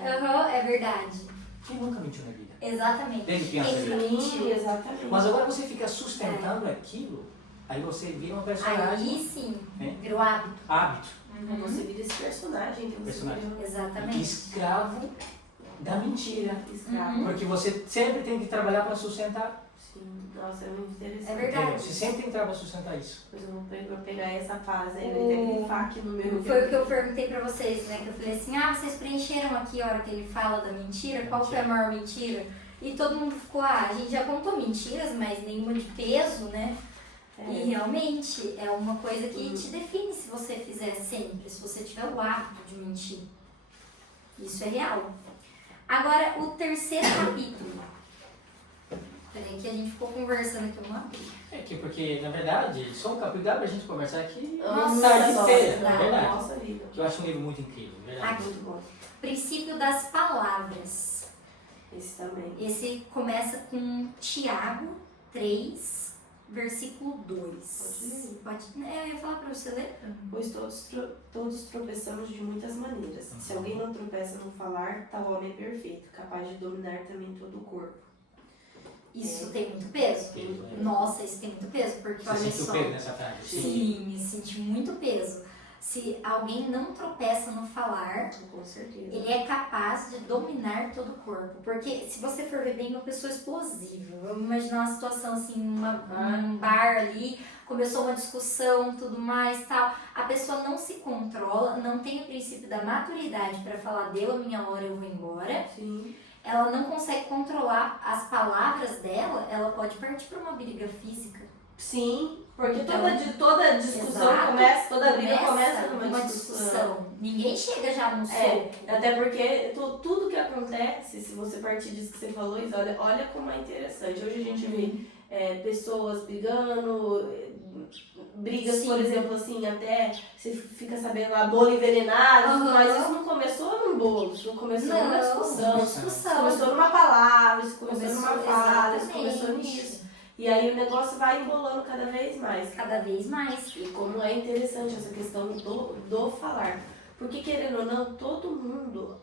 É verdade. Quem nunca mentiu na vida? Exatamente. Desde criança, Quem né? mentiu. Exatamente. Mas agora você fica sustentando aquilo, aí você vira uma personagem, Aí sim, né? virou hábito. hábito, Você vira esse personagem que você Personagem. virou. Exatamente. escravo da mentira. Escravo. Porque você sempre tem que trabalhar para sustentar. Sim. Nossa, é muito interessante. É verdade. Entendeu? Você sempre tem que trabalhar para sustentar isso. Depois eu vou pegar essa fase aí, ele grifar aqui no meu. Foi o que eu perguntei pra vocês, né? Que eu falei assim, vocês preencheram aqui a hora que ele fala da mentira, qual foi a maior mentira? E todo mundo ficou, a gente já contou mentiras, mas nenhuma de peso, né? E realmente é uma coisa que te define se você fizer sempre, se você tiver o hábito de mentir. Isso é real. Agora, o terceiro capítulo. Peraí que a gente ficou conversando aqui uma vez. É que porque, na verdade, só um capítulo dá pra gente conversar aqui Nossa, tarde nossa, inteira, dá. na verdade. Nossa vida. Que eu acho um livro muito incrível, verdade. Muito bom. Princípio das palavras. Esse também. Esse começa com Tiago 3, versículo 2. Pode ler. Eu ia falar pra você ler. Pois todos tropeçamos de muitas maneiras. Se alguém não tropeça no falar, tal homem é perfeito, capaz de dominar também todo o corpo. Isso tem muito peso? Peso, né? Nossa, isso tem muito peso, porque Você olha sentiu só. peso nessa frase? Sim, senti muito peso. Se alguém não tropeça no falar, Com certeza. ele é capaz de dominar todo o corpo. Porque se você for ver bem, uma pessoa explosiva. Vamos imaginar uma situação assim, um bar ali, começou uma discussão, tudo mais, tal. A pessoa não se controla, não tem o princípio da maturidade para falar, deu a minha hora, eu vou embora. Sim. Ela não consegue controlar as palavras dela, ela pode partir para uma briga física. Sim, porque Então, toda discussão exato, começa, toda briga começa numa uma discussão. Ninguém chega já no soco. Até porque tudo que acontece, se você partir disso que você falou, Isa, olha como é interessante. Hoje a gente vê pessoas brigando, brigas, Sim. por exemplo, assim, até você fica sabendo lá, bolo envenenado, mas isso não começou num bolo, isso começou numa discussão, isso começou numa palavra, isso começou numa fala, isso começou nisso. E aí o negócio vai embolando cada vez mais. Cada vez mais. E como é interessante essa questão do falar. Porque, querendo ou não, todo mundo,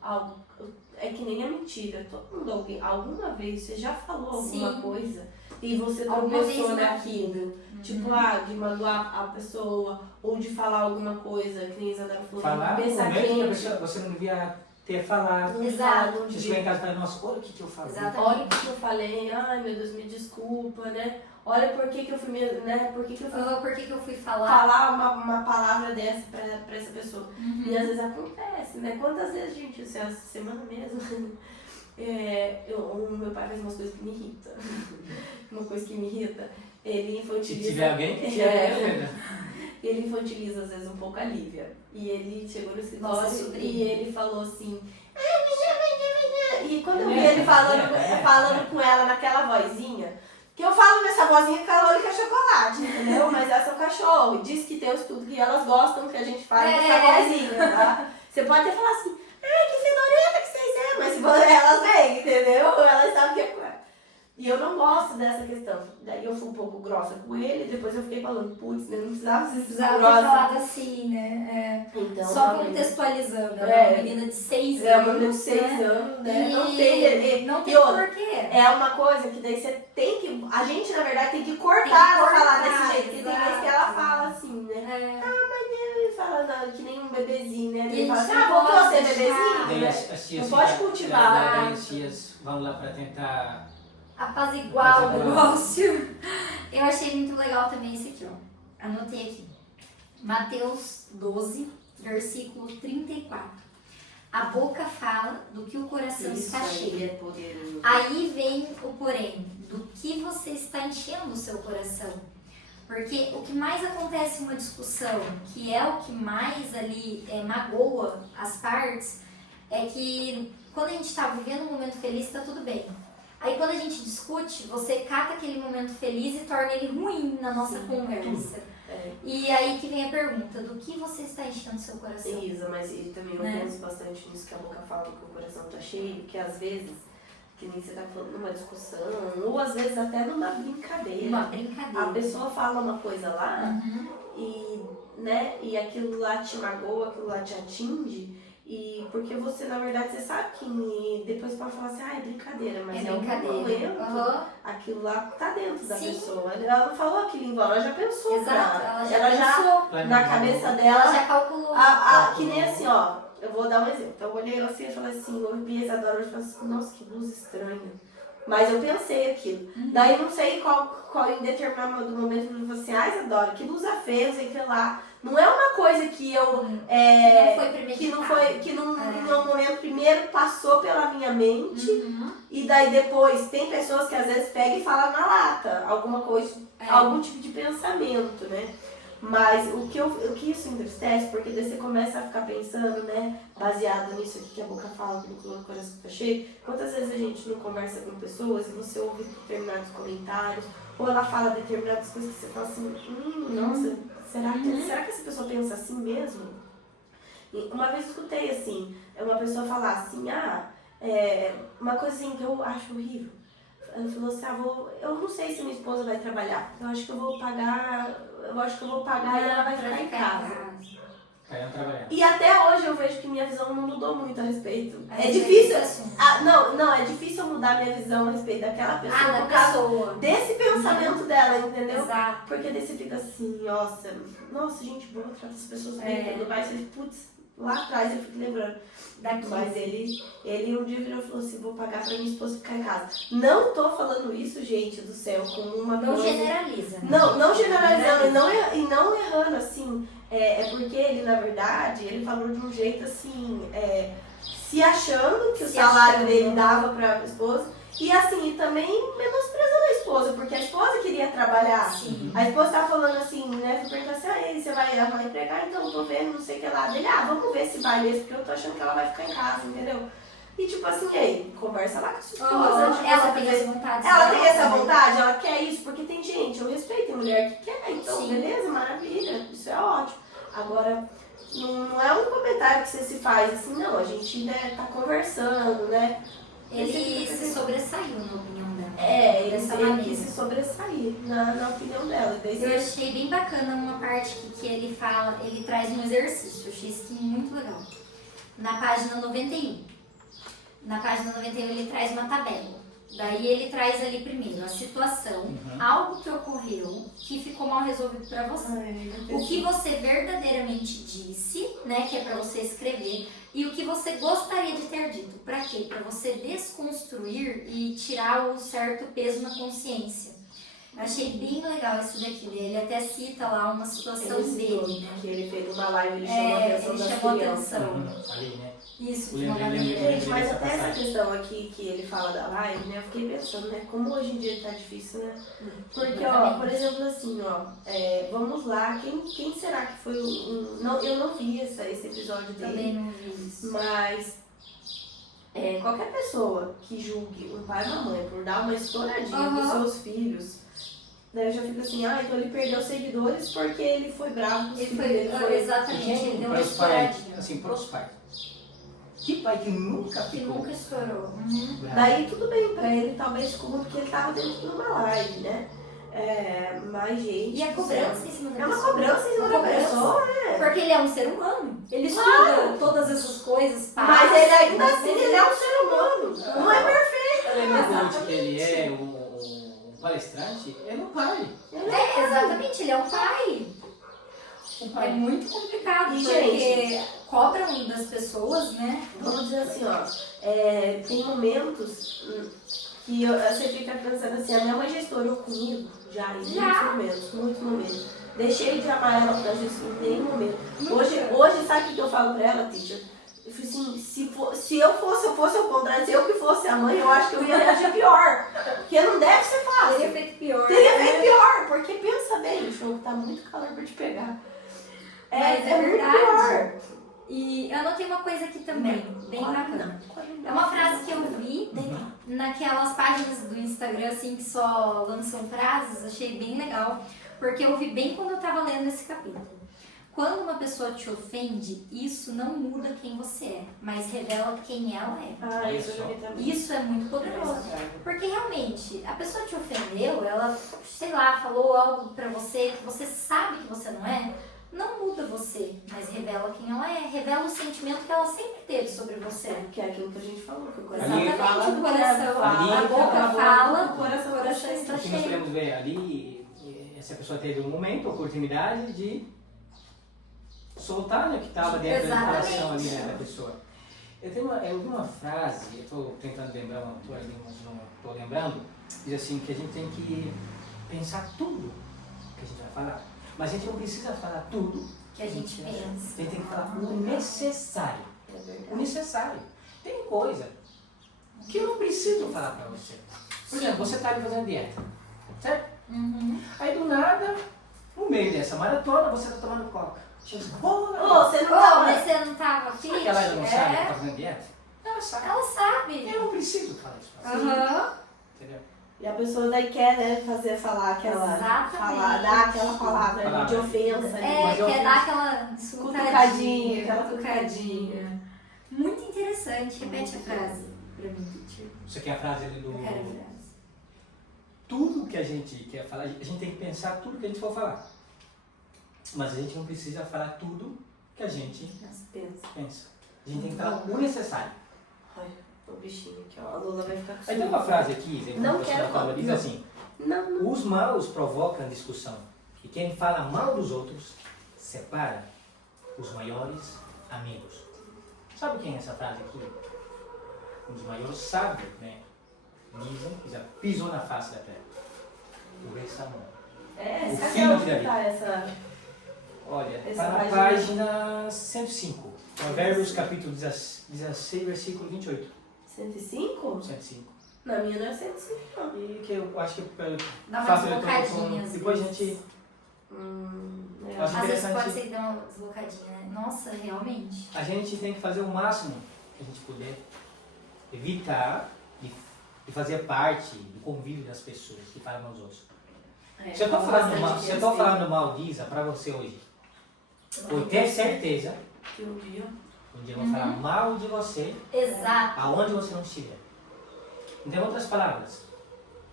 é que nem a mentira, todo mundo, alguma vez, você já falou alguma coisa e você tropeçou naquilo. Tipo, de magoar a pessoa, ou de falar alguma coisa, que nem Isadora falou, Falar de no pensar momento que a quente. pessoa, você não devia ter falado. Exato. Você chega em casa e fala, nossa, olha o que eu falei. Exatamente. Olha o que eu falei, ai meu Deus, me desculpa, né? Olha por que eu fui, né? Por que eu fui Por que eu fui falar? uma palavra dessa pra essa pessoa. E às vezes acontece, né? Quantas vezes, gente, essa semana mesmo, o meu pai faz umas coisas que me irritam. Uma coisa que me irrita, ele infantiliza. Se tiver alguém que tiver, ele infantiliza às vezes um pouco a Lívia. E ele chegou no escritório Nossa, e ele falou assim. E quando eu vi ele falando com ela naquela vozinha, que eu falo nessa vozinha calor e chocolate, entendeu? Mas essa é o cachorro. Diz que tem um estudo que elas gostam que a gente fale nessa vozinha, tá? Você pode até falar assim, ai, que fedorenta que vocês é, mas se elas vêm, entendeu? Elas sabem que é com ela. E eu não gosto dessa questão. Daí eu fui um pouco grossa com ele, depois eu fiquei falando, putz, eu não precisava ser Precisava ter grossa. falado assim, né? Então, só realmente. contextualizando, é uma menina de 6 anos. É uma menina de 6 anos, né? Não tem porquê. É uma coisa que daí você tem que. A gente, na verdade, tem que cortar ela falar desse jeito. Porque tem vezes que ela fala assim, né? Mas ele fala não, que nem um bebezinho, né? Ele fala assim, voltou a ser bebezinho? Daí Né? as tias Não pode ficam- cultivar. Daí as tias vão lá pra tentar... Apaziguar o negócio. Eu achei muito legal também esse aqui, ó. Anotei aqui. Mateus 12, versículo 34. A boca fala do que o coração está cheio. é poderoso. Aí vem o porém, do que você está enchendo o seu coração. Porque o que mais acontece em uma discussão, que é o que mais ali magoa as partes, é que quando a gente está vivendo um momento feliz, está tudo bem. Aí quando a gente discute, você cata aquele momento feliz e torna ele ruim na nossa conversa. E aí que vem a pergunta, do que você está enchendo o seu coração? Isa, mas e também eu penso bastante nisso que a boca fala que o coração tá cheio, que às vezes, que nem você tá falando numa discussão, ou às vezes até numa brincadeira. Uma brincadeira. A pessoa fala uma coisa lá e aquilo lá te magoa, aquilo lá te atinge. E porque você, na verdade, você sabe que depois pode falar assim, é brincadeira, mas em algum momento aquilo lá tá dentro da pessoa. Ela não falou aquilo em voz, ela já pensou. Exato, ela já pensou. Na cabeça dela, ela já calculou. que nem assim, ó, eu vou dar um exemplo. Então eu olhei assim e falei assim, eu vi a Isadora e falei assim, nossa, que blusa estranha. Mas eu pensei aquilo. Daí não sei qual em determinado momento eu falei assim, Isadora, que blusa feia, não sei o que lá. Não é uma coisa que eu. Que num momento primeiro passou pela minha mente. E daí depois tem pessoas que às vezes pegam e falam na lata alguma coisa, algum tipo de pensamento, né? Mas o que isso entristece, porque daí você começa a ficar pensando, né? Baseado nisso aqui que a boca fala, que o coração tá cheio. Quantas vezes a gente não conversa com pessoas e você ouve determinados comentários, ou ela fala determinadas coisas que você fala assim, nossa, será que essa pessoa pensa assim mesmo? E uma vez eu escutei assim, uma pessoa falar assim, uma coisa assim que eu acho horrível. Ela falou assim, eu não sei se minha esposa vai trabalhar, eu acho que eu vou pagar e ela vai ficar em casa. E até hoje eu vejo que minha visão não mudou muito a respeito. É difícil. É difícil mudar minha visão a respeito daquela pessoa por causa desse pensamento dela, entendeu? Exato. Porque daí você fica assim, nossa, gente boa, trata as pessoas bem, quando vai, você, putz, lá atrás eu fico lembrando. Mas ele um dia virou e falou assim, vou pagar pra minha esposa ficar em casa. Não tô falando isso, gente do céu, como uma coisa... Não generaliza. Não generalizando e não errando, assim. É porque ele, na verdade, ele falou de um jeito assim, se achando que o salário dele dava pra esposa. E assim, também menosprezando a esposa, porque a esposa queria trabalhar. Sim. A esposa tava falando assim, né? Fui perguntar assim, você vai empregar? Então, tô vendo, não sei o que lá. Dele, vamos ver se vai mesmo, porque eu tô achando que ela vai ficar em casa, entendeu? E tipo assim, ei, conversa lá com a sua esposa. Tipo, Ela tem essa vontade. ela tem essa vontade, ela quer isso, porque tem gente, eu respeito, tem mulher que quer, então Sim. beleza, maravilha, isso é ótimo. Agora, não é um comentário que você se faz assim, não, a gente né, tá conversando, né? Ele se sobressaiu na opinião dela. Ele dessa quis maneira. se sobressair na opinião dela. Daí Eu você- achei bem bacana uma parte que ele fala, ele traz um exercício, eu achei isso muito legal. Na página 91. Na página 91 ele traz uma tabela. Daí ele traz ali primeiro a situação, algo que ocorreu, que ficou mal resolvido pra você. O que você verdadeiramente disse, né, que é pra você escrever, e o que você gostaria de ter dito. Pra quê? Pra você desconstruir e tirar o certo peso na consciência. Eu achei bem legal isso daqui. Ele até cita lá uma situação dele, né? Que ele fez uma live, ele chamou a atenção Ele das chamou crianças. atenção. Ali, né? Isso, Eu de uma lembrei, maneira. Gente, mas dessa até essa passagem. questão aqui que ele fala da live, né? Eu fiquei pensando, né? Como hoje em dia tá difícil, né? Porque, ó, por exemplo, assim, ó, vamos lá, quem será que foi não, eu não vi esse episódio dele. Também não vi isso. Mas qualquer pessoa que julgue um pai e uma mãe por dar uma estouradinha pros seus filhos, daí eu já fico assim, então ele perdeu seguidores porque ele foi bravo com os Ele filhos foi, dele. exatamente, ele deu uma Para os pais, estouradinha. assim, para os pais. Que pai que nunca Que ficou nunca estourou. bravo? Daí tudo bem pra ele, talvez como porque ele tava dentro de uma live, né? Mas, gente. E a cobrança em cima da É uma pessoa. cobrança em cima da pessoa, né? Porque ele é um ser humano. Ele estuda todas essas coisas. Mas ele ainda passa, assim, ele é um ser humano. Não é perfeito. Além do coach que ele é, um palestrante, ele é um pai. Exatamente, ele é um pai. Um É pai. muito complicado, E, porque cobram das pessoas, né? Vamos dizer assim, tem momentos que você fica pensando assim, a minha mãe já estourou comigo, já em muitos momentos. Deixei de amar ela pra Jesus em nenhum momento. Hoje, sabe o que eu falo pra ela, teacher? Eu falei assim, se eu fosse ao contrário, se eu que fosse a mãe, eu acho que eu ia reagir pior. Porque não deve ser fácil. Teria feito pior. Teria feito pior, porque pensa bem, o show tá muito calor pra te pegar. Mas é muito verdade. pior. E eu anotei uma coisa aqui também, bem bacana. É uma frase que eu vi naquelas páginas do Instagram, assim, que só lançam frases, achei bem legal, porque eu vi bem quando eu tava lendo esse capítulo. Quando uma pessoa te ofende, isso não muda quem você é, mas revela quem ela é. Isso eu já vi também. Isso é muito poderoso. Porque realmente, a pessoa te ofendeu, ela, sei lá, falou algo pra você que você sabe que você não é, não muda você, mas revela quem ela é, revela o sentimento que ela sempre teve sobre você. Que é aquilo que a gente falou, que o coração Exatamente, fala, o coração, Ali- a boca fala, o coração está O que nós cheio. podemos ver ali, essa pessoa teve um momento, oportunidade de soltar, né, o que estava dentro do coração ali, né, da pessoa. Eu vi uma frase, eu estou tentando lembrar, não estou lembrando, diz assim, que a gente tem que pensar tudo que a gente vai falar. Mas a gente não precisa falar tudo Que a gente pensa. A gente tem que falar o necessário. O necessário. Tem coisa que eu não preciso falar pra você. Por exemplo, você está ali fazendo dieta, certo? Aí do nada, no meio dessa maratona, você está tomando coca. Você não Mas você não tava fit? Será que ela ainda não sabe que está fazendo dieta? Ela sabe. Ela sabe. Eu não preciso falar isso pra você. Entendeu? E a pessoa daí quer, né, falar aquela. Exatamente. Dar aquela palavra de ofensa. Mas eu quer fiz- dar aquela Cutucadinha, aquela cutucadinha. Muito interessante. Repete a frase pra mim, teacher. Você quer a frase ali do... Eu quero a frase. Tudo que a gente quer falar, a gente tem que pensar tudo que a gente for falar. Mas a gente não precisa falar tudo que a gente pensa. A gente tem que falar o necessário. Olha, o bichinho aqui, ó. A Lula vai ficar com Aí tem uma frase aqui, Não a quero Paula diz não. assim: Não. os maus provocam discussão, e quem fala mal dos outros separa os maiores amigos. Sabe quem é essa frase aqui? Um dos maiores sábios, né? Dizem que já pisou na face da terra. O rei Salomão. O Cadê filho de onde Davi. tá essa... Olha, Essa está na página. página 105. Provérbios capítulo 16, versículo 28. 105? 105. Na minha não é 105, não. E que eu acho que pelo Dá uma fato deslocadinha, às depois a vezes. gente... É. Acho Às vezes interessante. pode ser que dê uma deslocadinha, né? Nossa, realmente. A gente tem que fazer o máximo que a gente puder evitar de fazer parte do convívio das pessoas que falam aos outros. Se eu estou falando mal de Isa para você hoje, eu tenho certeza que um dia eu vou falar mal de você. Exato. Aonde você não estiver. Então, em outras palavras,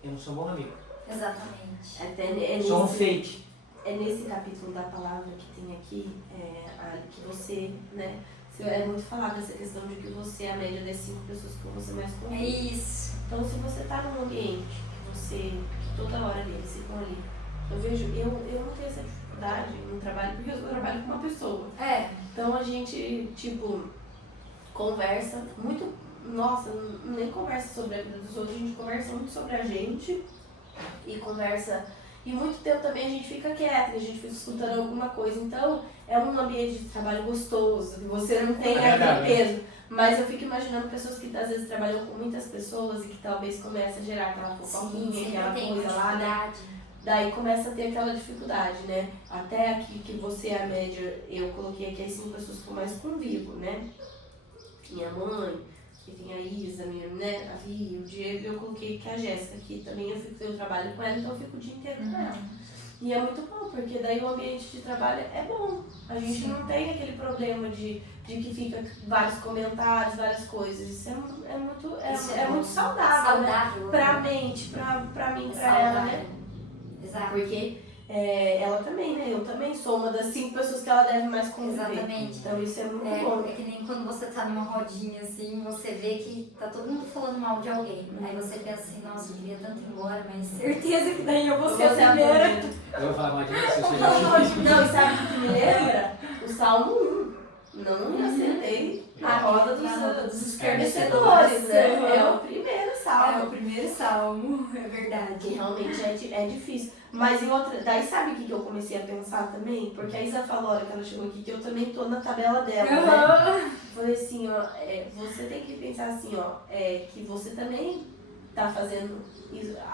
eu não sou um bom amigo. Exatamente. Sou um fake. É nesse capítulo da palavra que tem aqui, que você, né? É muito falado essa questão de que você é a média das 5 pessoas que você mais convive. É isso. Então, se você tá num ambiente que toda hora eles ficam ali, eu vejo, eu não tenho essa dificuldade no trabalho, porque eu trabalho com uma pessoa. Então, a gente, tipo, conversa muito, nossa, nem conversa sobre a vida dos outros, a gente conversa muito sobre a gente e conversa. E muito tempo também a gente fica quieto, a gente fica escutando alguma coisa. Então, é um ambiente de trabalho gostoso, que você não tem aquele peso. Mas eu fico imaginando pessoas que às vezes trabalham com muitas pessoas e que talvez comece a gerar aquela fofoquinha, aquela coisa lá, né? Daí começa a ter aquela dificuldade, né? Até aqui que você é a média, eu coloquei aqui as 5 pessoas que eu mais convivo, né? Minha mãe, que tem a Isa, né? A Vi, o Diego, eu coloquei que a Jéssica, que também eu trabalho com ela, então eu fico o dia inteiro com ela. E é muito bom, porque daí o ambiente de trabalho é bom. A gente não tem aquele problema de que fica vários comentários, várias coisas. Isso é muito saudável, né? Pra mente, pra mim, pra ela, né? Exato. Porque ela também, né? Eu também sou uma das 5 pessoas que ela deve mais conviver. Exatamente. Então isso é muito bom. É que nem quando você tá numa rodinha assim, você vê que tá todo mundo falando mal de alguém. Aí você pensa assim, nossa, eu queria tanto ir embora, mas certeza que daí eu vou ser a primeira. Eu vou falar mal de você, você já Não, sabe o que me lembra? O Salmo 1. Não acendei a roda dos escarnecedores, né? É o primeiro salmo. É o primeiro salmo, é verdade. Que realmente é difícil. Mas em outra. Daí sabe o que eu comecei a pensar também? Porque a Isa falou a hora que ela chegou aqui que eu também tô na tabela dela, né? Falei assim, ó, você tem que pensar assim, ó, que você também tá fazendo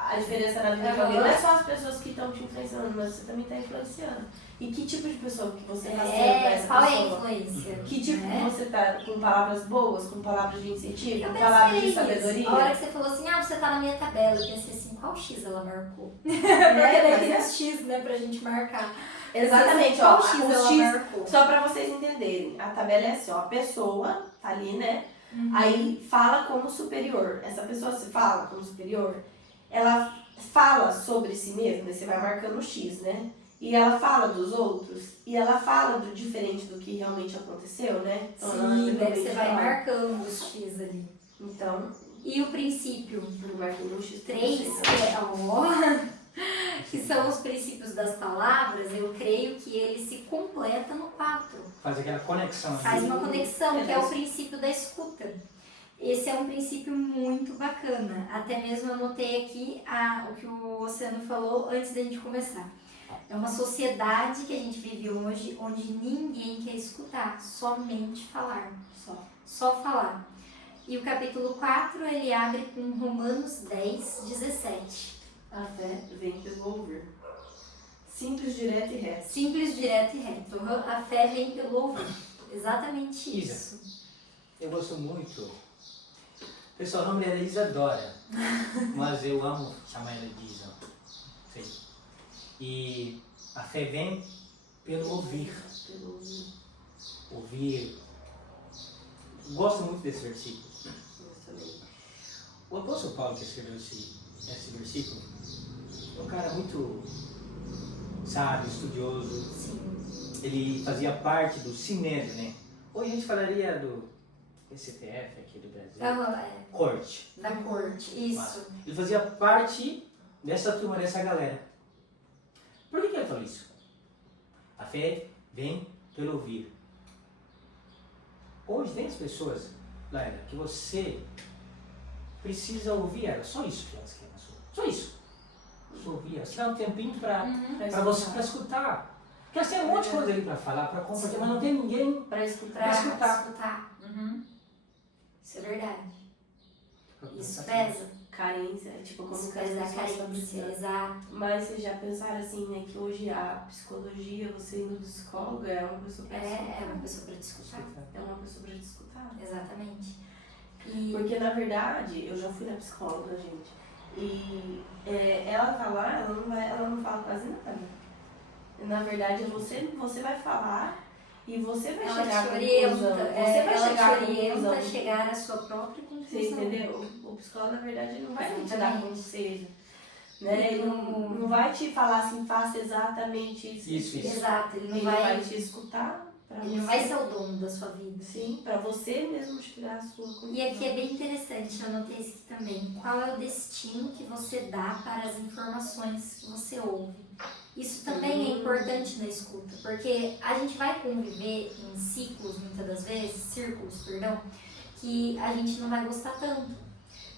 a diferença na vida de alguém. Não é só as pessoas que estão te influenciando, mas você também tá influenciando. E que tipo de pessoa que você tá sendo pra essa qual pessoa? é a influência? Que tipo que você tá com palavras boas, com palavras de incentivo, Eu com palavras de pensei sabedoria? isso. A hora que você falou assim, você tá na minha tabela, eu pensei assim, qual X ela marcou? Porque daí tem os X, né, pra gente marcar. Exatamente, qual ó, X o ela X, marcou? só pra vocês entenderem, a tabela é assim, ó, a pessoa tá ali, né, aí fala como superior, essa pessoa se fala como superior, ela fala sobre si mesma, aí você vai marcando o X, né, e ela fala dos outros, e ela fala do diferente do que realmente aconteceu, né, então, Sim, daí você vai marcando os X ali. Então, e o princípio eu marquei no X 3, que são os princípios das palavras, eu creio que ele se completa no 4. faz aquela conexão. Faz uma conexão, que é o princípio da escuta. Esse é um princípio muito bacana. Até mesmo eu anotei aqui o que o Oceano falou antes da gente começar. É uma sociedade que a gente vive hoje onde ninguém quer escutar, somente falar. Só falar. E o capítulo 4, ele abre com Romanos 10, 17. A fé vem pelo ouvir. Simples, direto e reto. Simples, direto e reto. A fé vem pelo ouvir. Exatamente Isa, isso. eu gosto muito. Pessoal, o nome dela é Isadora, mas eu amo chamar ela de Isa. Sei. E a fé vem pelo ouvir. Ouvir. Gosto muito desse versículo. O apóstolo Paulo, que escreveu esse versículo, é um cara muito sábio, estudioso. Sim. Ele fazia parte do Sinédrio, né? Hoje a gente falaria do STF aqui do Brasil. Corte. Da corte, isso. Ele fazia parte dessa turma, dessa galera. Por que ele falou isso? A fé vem pelo ouvir. Hoje tem as pessoas, Laila, que você precisa ouvir ela. Só isso que elas querem. Só isso. Só ouvir ela. Você dá um tempinho para você pra escutar. Porque elas têm um monte de coisa ali para falar, para compartilhar, mas não tem ninguém para escutar. Pra escutar. Isso é verdade. Isso pesa. Carência, tipo, como Isso que as pesa a pessoas estão carência, precisando. exato. Mas vocês já pensaram assim, né, que hoje a psicologia, você indo do psicólogo, é uma pessoa pra te escutar. É uma pessoa para te escutar. É uma pessoa pra te escutar. Exatamente. Porque, na verdade, eu já fui na psicóloga, gente, e ela tá lá, ela não fala quase nada. Na verdade, você vai falar e você vai chegar à conclusão. Você vai chegar à conclusão. Ela chegar à sua própria conclusão. Você entendeu? O psicólogo, na verdade, ele não vai te dar conselho. Né? Ele não vai te falar assim, faça exatamente isso. Exato, ele não vai te escutar. Ele não vai ser o dono da sua vida. Sim, para você mesmo tirar a sua conclusão. E aqui é bem interessante, eu anotei isso aqui também. Qual é o destino que você dá para as informações que você ouve? Isso também é importante na escuta, porque a gente vai conviver em círculos, que a gente não vai gostar tanto.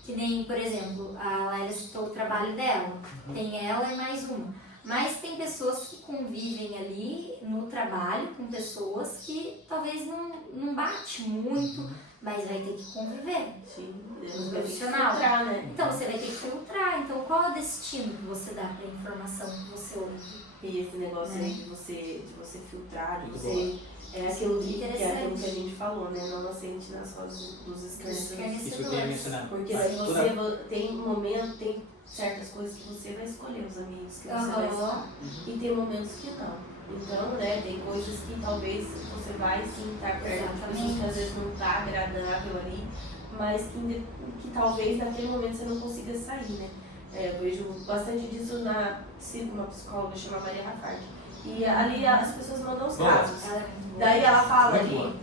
Que nem, por exemplo, a Laila citou o trabalho dela. Tem ela e mais uma. Mas tem pessoas que convivem ali no trabalho com pessoas que talvez não bate muito, mas vai ter que conviver. Sim, no profissional. Filtrar, né? Então você vai ter que filtrar. Então qual é o destino que você dá para a informação que você ouve? E esse negócio aí de você filtrar, de você. É aquilo que a gente falou, né? Não assente nas rodas dos escarnecedores. Isso que eu ia mencionar. Porque se você tem momento, tem certas coisas que você vai escolher os amigos que você vai escolher. E tem momentos que não. Então, né, tem coisas que talvez você vai sim estar perto de pessoas que às vezes não está agradável ali, mas que talvez naquele momento você não consiga sair, né? Eu vejo bastante disso sigo uma psicóloga chamada Maria Rafardi. E ali as pessoas mandam os casos. Daí ela fala ali,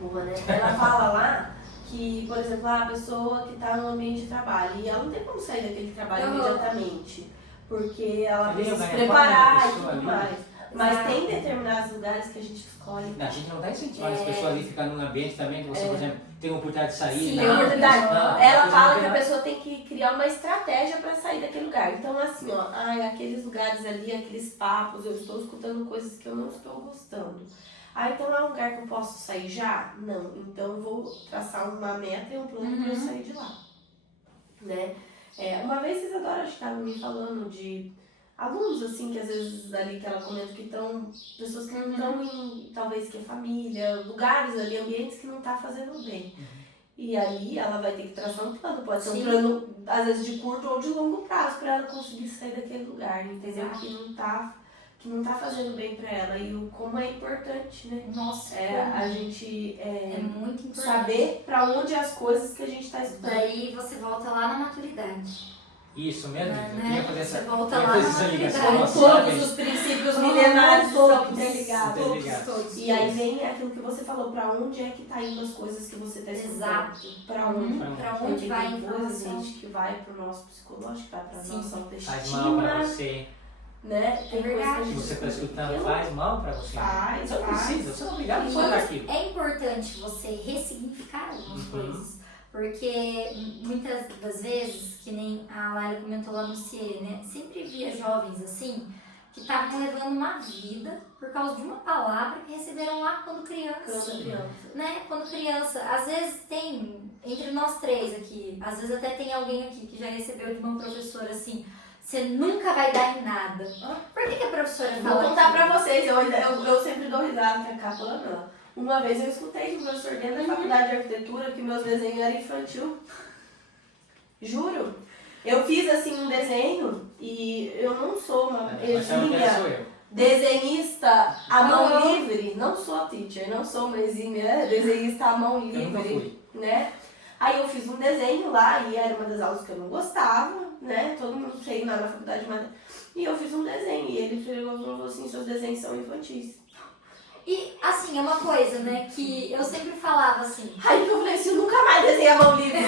boa, né? Ela fala lá que, por exemplo, a pessoa que está no ambiente de trabalho, e ela não tem como sair daquele trabalho imediatamente, porque ela precisa se preparar e tudo mais. Mas tem determinados lugares que a gente escolhe. Não, a gente não está incentivando as pessoas ali a ficar num ambiente também que você, por exemplo, tem uma oportunidade de sair. Sim, tem oportunidade. Ela fala que a pessoa tem que criar uma estratégia para sair daquele lugar. Então, assim, ó, aqueles lugares ali, aqueles papos, eu estou escutando coisas que eu não estou gostando. Então é um lugar que eu posso sair já? Não. Então eu vou traçar uma meta e um plano para eu sair de lá. Né? Uma vez vocês agora estavam me falando de alunos, assim, que às vezes ali que ela comenta que estão, pessoas que não estão em, talvez que é família, lugares ali, ambientes que não tá fazendo bem. E aí ela vai ter que traçar um plano, pode ser um plano, às vezes de curto ou de longo prazo, para ela conseguir sair daquele lugar, entendeu? Que não tá fazendo bem pra ela. E como é importante, né? Nossa, a gente é muito importante saber pra onde as coisas que a gente tá estudando. Daí você volta lá na maturidade. Isso mesmo, né? ia fazer essa ligação. Todos os princípios milenares são interligados. Todos. E aí vem aquilo que você falou, pra onde é que tá indo as coisas que você tá estudando. Exato. Pra onde? Pra onde vai a coisa, informação? gente, que vai pro nosso psicológico, vai pra nossa autoestima. Faz mal pra você. Né? É verdade. Se você está escutando, faz mal para você. Faz. Você não precisa, você não é obrigado a escutar aquilo. É importante você ressignificar algumas coisas. Porque muitas das vezes, que nem a Laila comentou lá no CIE, né? Sempre via jovens assim, que estavam levando uma vida por causa de uma palavra que receberam lá quando criança. Né? Quando criança. Às vezes tem, entre nós três aqui, às vezes até tem alguém aqui que já recebeu de uma professora assim: você nunca vai dar em nada. Por que a professora fala? Vou contar pra vocês, eu sempre dou risada com a Capana. Uma vez eu escutei de um professor dentro da faculdade de arquitetura que meus desenhos eram infantil. Juro. Eu fiz assim um desenho e eu não sou uma exímia desenhista à mão livre. Não sou teacher, não sou uma exímia desenhista à mão livre. Né? Aí eu fiz um desenho lá e era uma das aulas que eu não gostava, né? Todo mundo sei lá na faculdade, e eu fiz um desenho e ele falou assim: seus desenhos são infantis. E assim, é uma coisa, né, que eu sempre falava assim. Aí eu falei assim: eu nunca mais desenhei a mão livre,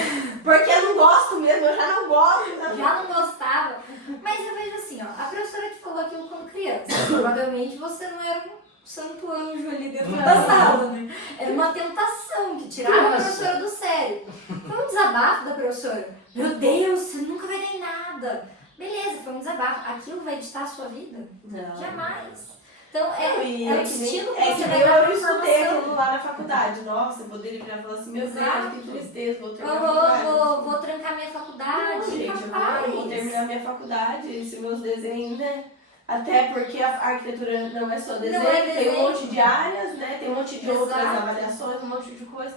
porque eu não gosto mesmo, eu já não gosto. Já não gostava. Mas eu vejo assim, ó, a professora que falou aquilo quando criança, provavelmente você não era um santo anjo ali dentro da sala, né? Era uma tentação que tirava a professora do sério. Foi um desabafo da professora. Meu Deus, você nunca vai dar em nada. Beleza, foi um desabafo. Aquilo vai ditar a sua vida? Não. Jamais. Então, é o destino que você vai dar. Eu escutei aquilo lá na faculdade. Nossa, eu poderia virar e falar assim: meu Deus, que tristeza, vou terminar vou trancar minha faculdade. Não, gente, eu vou terminar minha faculdade, se meus desenhos, né? Até porque a arquitetura não é só desenho, tem um monte de áreas, né? Tem um monte de outras avaliações, um monte de coisa.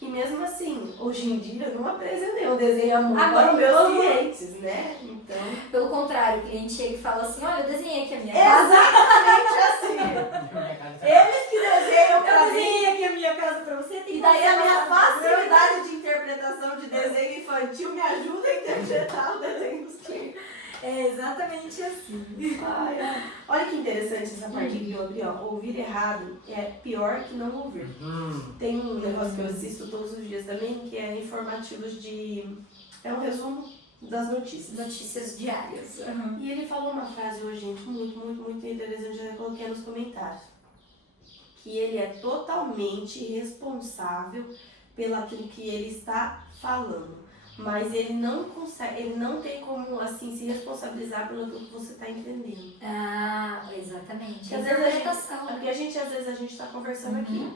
E mesmo assim, hoje em dia eu não apresentei um desenho muito Agora para os meus eu- clientes, né? Então. Pelo contrário, o cliente chega e fala assim, olha, eu desenhei aqui a minha casa. Exatamente assim. Eles que desenham Eu pra mim. desenhei aqui a minha casa pra você. Tem E daí a minha facilidade. facilidade de interpretação de desenho infantil me ajuda a interpretar o desenho dos clientes. É exatamente assim. Ai, ai. Olha que interessante essa parte que eu abri, ó. Ouvir errado é pior que não ouvir. Tem um negócio que eu assisto todos os dias também, que é informativos de... É um resumo das notícias. Notícias diárias. E ele falou uma frase hoje, gente, muito interessante, já coloquei nos comentários. Que ele é totalmente responsável pelo aquilo que ele está falando. Mas ele não consegue, ele não tem como assim se responsabilizar pelo que você está entendendo. Ah, exatamente. Porque A às vezes a gente- interpretação. Porque às vezes a gente está conversando aqui.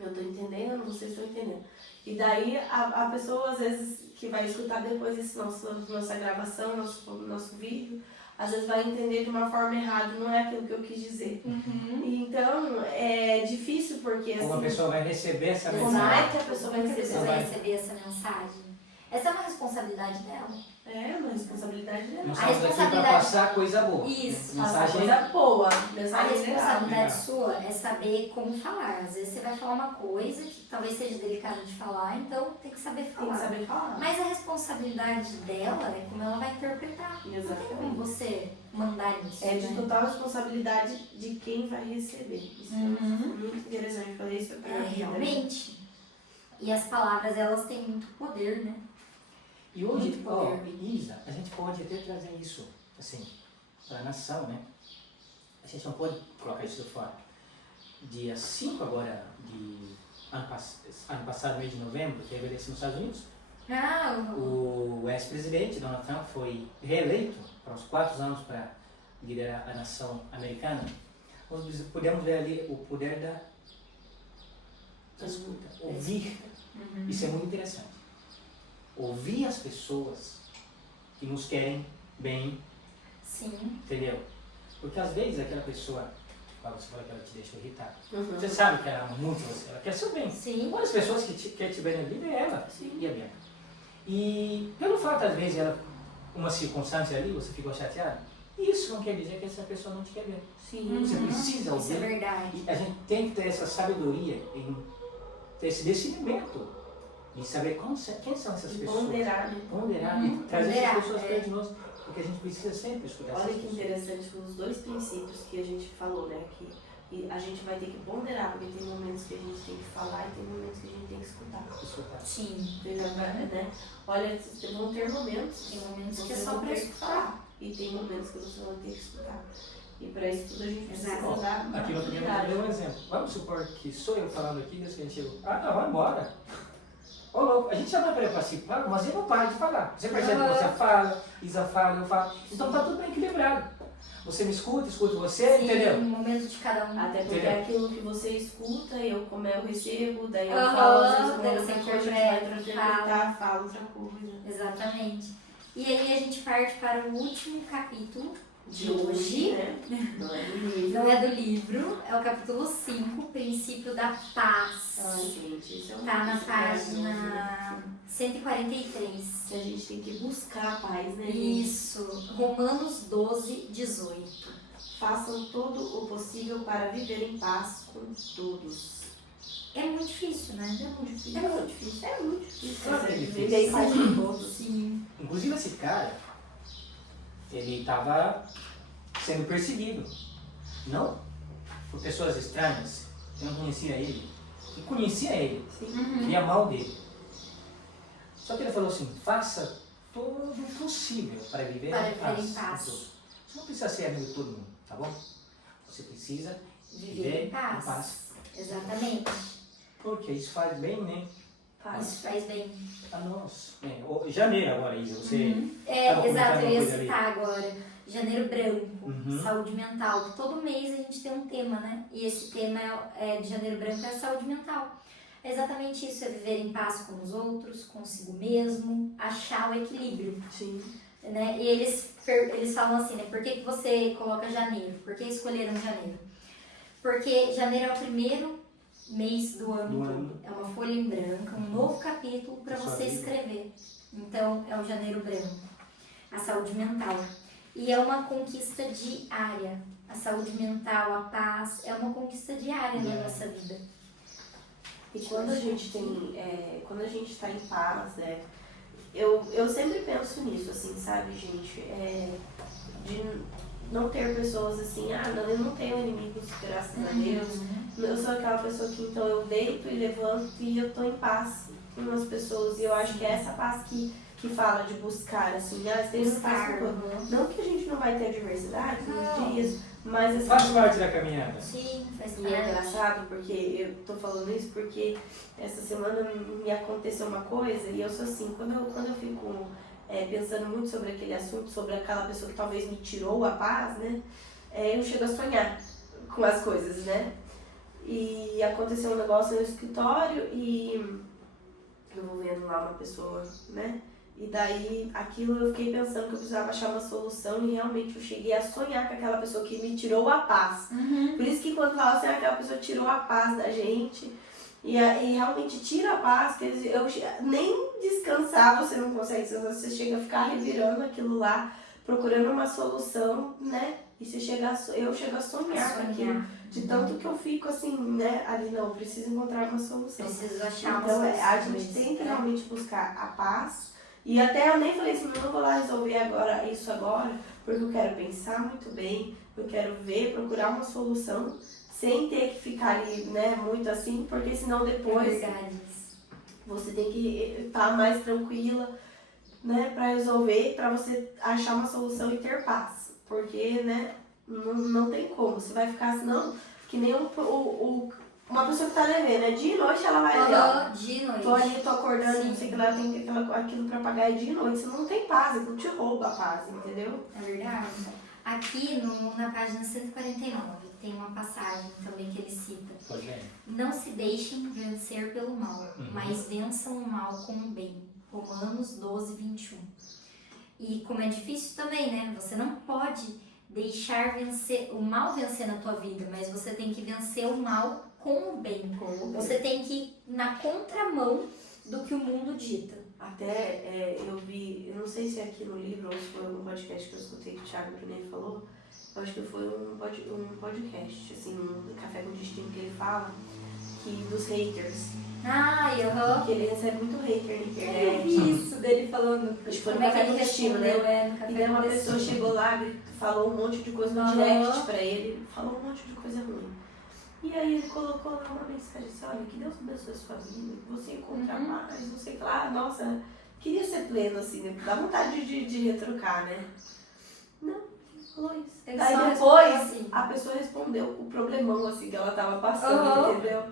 Eu estou entendendo, vocês estão entendendo. E daí a pessoa, às vezes, que vai escutar depois nossa gravação, nosso vídeo, às vezes vai entender de uma forma errada, não é aquilo que eu quis dizer. Então, é difícil porque assim... Como a pessoa vai receber essa Como mensagem? é que a pessoa vai Como que a receber? pessoa vai receber essa mensagem? Essa é uma responsabilidade dela. É uma responsabilidade dela. Nós A estamos aqui para responsabilidade- passar coisa boa. Isso. Faça Mensagem coisa boa, A mensagem legal. responsabilidade Legal. sua é saber como falar. Às vezes você vai falar uma coisa que talvez seja delicada de falar, então tem que saber Tem falar. que saber falar. Mas a responsabilidade dela é como ela vai interpretar. Não tem Exatamente. como você mandar isso. É de né? total responsabilidade de quem vai receber. Isso é muito interessante. Eu falei isso pra É, mim, né? realmente. E as palavras, elas têm muito poder, né? E hoje, Muito ó, poder. Isa, a gente pode até trazer isso, assim, para a nação, né? A gente não pode colocar isso fora. Dia 5 agora de ano passado, mês de novembro, teve eleição nos Estados Unidos. Ah, O ex-presidente Donald Trump foi reeleito para uns 4 anos para liderar a nação americana. Nós podemos ver ali o poder da escuta, ouvir. Isso é muito interessante. Ouvir as pessoas que nos querem bem, sim. entendeu? Porque às vezes aquela pessoa, quando você fala que ela te deixa irritado, Uhum. você sabe que ela ama muito você, ela quer seu bem. Sim. Uma das pessoas que quer te bem na vida é ela Sim. e a Bianca. E pelo fato, às vezes, ela, uma circunstância ali, você ficou chateado, isso não quer dizer que essa pessoa não te quer bem. Sim. Você precisa Isso é ouvir. verdade. E a gente tem que ter essa sabedoria, em ter esse discernimento de saber quem são essas De pessoas. ponderar, né? Ponderar e trazer Ponderar, essas pessoas é. perto de nós, porque a gente precisa sempre escutar Olha essas que pessoas. interessante os dois princípios que a gente falou, né? Que e a gente vai ter que ponderar, porque tem momentos que a gente tem que falar e tem momentos que a gente tem que escutar. Escutar. Sim. Entendeu? Né? Olha, vão ter momentos Tem momentos que é você só vai pra ter que escutar. falar. E tem momentos que você vai ter que escutar. E para isso tudo a gente precisa Exato. dar Aqui no primeiro eu dei um exemplo. Vamos supor que sou eu falando aqui, desde que a gente chegou. Ah, não, vai embora. Ô louco, a gente já não é para participar, mas ele não para de falar. Você percebe que você fala, Isa fala, eu falo. Então tá tudo bem equilibrado. Você me escuta, escuto você, Sim, entendeu? um momento de cada um. Até porque Entendeu? é aquilo que você escuta, como eu recebo, daí eu Aham, falo, às vezes uma daí outra você coisa, a gente vai interpreta, interpretar, fala outra coisa. Exatamente. E aí a gente parte para o último capítulo de hoje. né? Não é do livro. Não é do livro, é o capítulo 5, Princípio da Paz. Ai, gente, isso é um Tá na princípio maravilhoso, página 143. que a gente tem que buscar a paz, né? gente? Isso, Romanos 12, 18. Façam todo o possível para viver em paz com todos. É muito difícil, né? É muito difícil. É muito difícil. É muito difícil. Claro que é difícil. Viver em paz com todos. Sim. Inclusive esse cara, ele estava sendo perseguido. Não por pessoas estranhas, que não conhecia ele. E conhecia ele, Uhum. via mal dele. Só que ele falou assim, faça todo o possível para viver Para em viver paz. em paz. com todos. Você não precisa ser amigo de todo mundo, tá bom? Você precisa Viver em paz. Exatamente. Porque isso faz bem, né? Paz. Isso faz bem. A nós. Janeiro agora, Isa, você... É, Tava exato, comentando eu uma ia coisa ali. citar agora. Janeiro Branco, Uhum. saúde mental. Todo mês a gente tem um tema, né? E esse tema de Janeiro Branco é saúde mental. É exatamente isso, é viver em paz com os outros, consigo mesmo, achar o equilíbrio. Sim. Né? E eles falam assim, né? Por que você coloca janeiro? Por que escolheram janeiro? Porque janeiro é o primeiro mês do ano. É uma folha em branco, um novo capítulo para você escrever. Então, é o janeiro branco. A saúde mental. E é uma conquista diária. A saúde mental, a paz, é uma conquista diária na nossa vida. E quando a gente quando a gente está em paz, né? Eu sempre penso nisso, assim, sabe, gente? De não ter pessoas assim, não, eu não tenho inimigos, graças a Deus. Eu sou aquela pessoa que, então, eu deito e levanto e eu tô em paz com as pessoas. E eu acho que é essa paz que fala de buscar, assim, buscar. Não que a gente não vai ter adversidade nos dias, mas assim... Faz parte da caminhada. Sim, faz parte. E é engraçado porque eu tô falando isso porque essa semana me aconteceu uma coisa e eu sou assim, quando eu fico pensando muito sobre aquele assunto, sobre aquela pessoa que talvez me tirou a paz, né? Eu chego a sonhar com as coisas, né? E aconteceu um negócio no escritório e eu vou vendo lá uma pessoa, né? E daí, aquilo eu fiquei pensando que eu precisava achar uma solução e realmente eu cheguei a sonhar com aquela pessoa que me tirou a paz. Por isso que quando fala assim, aquela pessoa tirou a paz da gente e realmente tira a paz, quer dizer, eu nem descansar você não consegue descansar, você chega a ficar revirando aquilo lá, procurando uma solução, né? E eu chego a sonhar com aquilo. De tanto que eu fico assim, né? Ali, não, eu preciso encontrar uma solução. Preciso achar uma então, solução. a gente tem que realmente buscar a paz. E até eu nem falei assim, eu não vou lá resolver isso agora, porque eu quero pensar muito bem, eu quero procurar uma solução, sem ter que ficar ali, né, muito assim, porque senão depois você tem que estar mais tranquila, né, para resolver, para você achar uma solução e ter paz. Porque, né, não tem como, você vai ficar senão, que nem uma pessoa que tá devendo, né? Dia e noite ela vai ali, de noite. Tô ali, tô acordando, não sei o que lá, tem aquilo pra pagar dia e noite. Você não tem paz, aquilo te rouba a paz, entendeu? É verdade. Aqui na página 149 tem uma passagem também que ele cita. Pode ver. Não se deixem vencer pelo mal, mas vençam o mal com o bem. Romanos 12, 21. E como é difícil também, né? Você não pode deixar o mal vencer na tua vida, mas você tem que vencer o mal com o bem. Você tem que ir na contramão do que o mundo dita. Até eu vi, eu não sei se é aqui no livro ou se foi um podcast que eu escutei que o Thiago Brunet falou, eu acho que foi um podcast, assim, um Café com Destino, que ele fala dos haters. Que ele recebe muito hater na internet. Eu vi isso dele falando. Acho que foi no Café com Destino, né? E daí uma pessoa chegou lá e falou um monte de coisa no direct pra ele, falou um monte de coisa ruim. E aí ele colocou lá uma mensagem assim, olha, que Deus abençoe a sua vida, que você encontra mais, não sei o que lá. Nossa, queria ser pleno assim, né? Dá vontade de retrucar, né? Não, falou isso. Ele Daí depois a pessoa respondeu o problemão assim que ela tava passando, entendeu?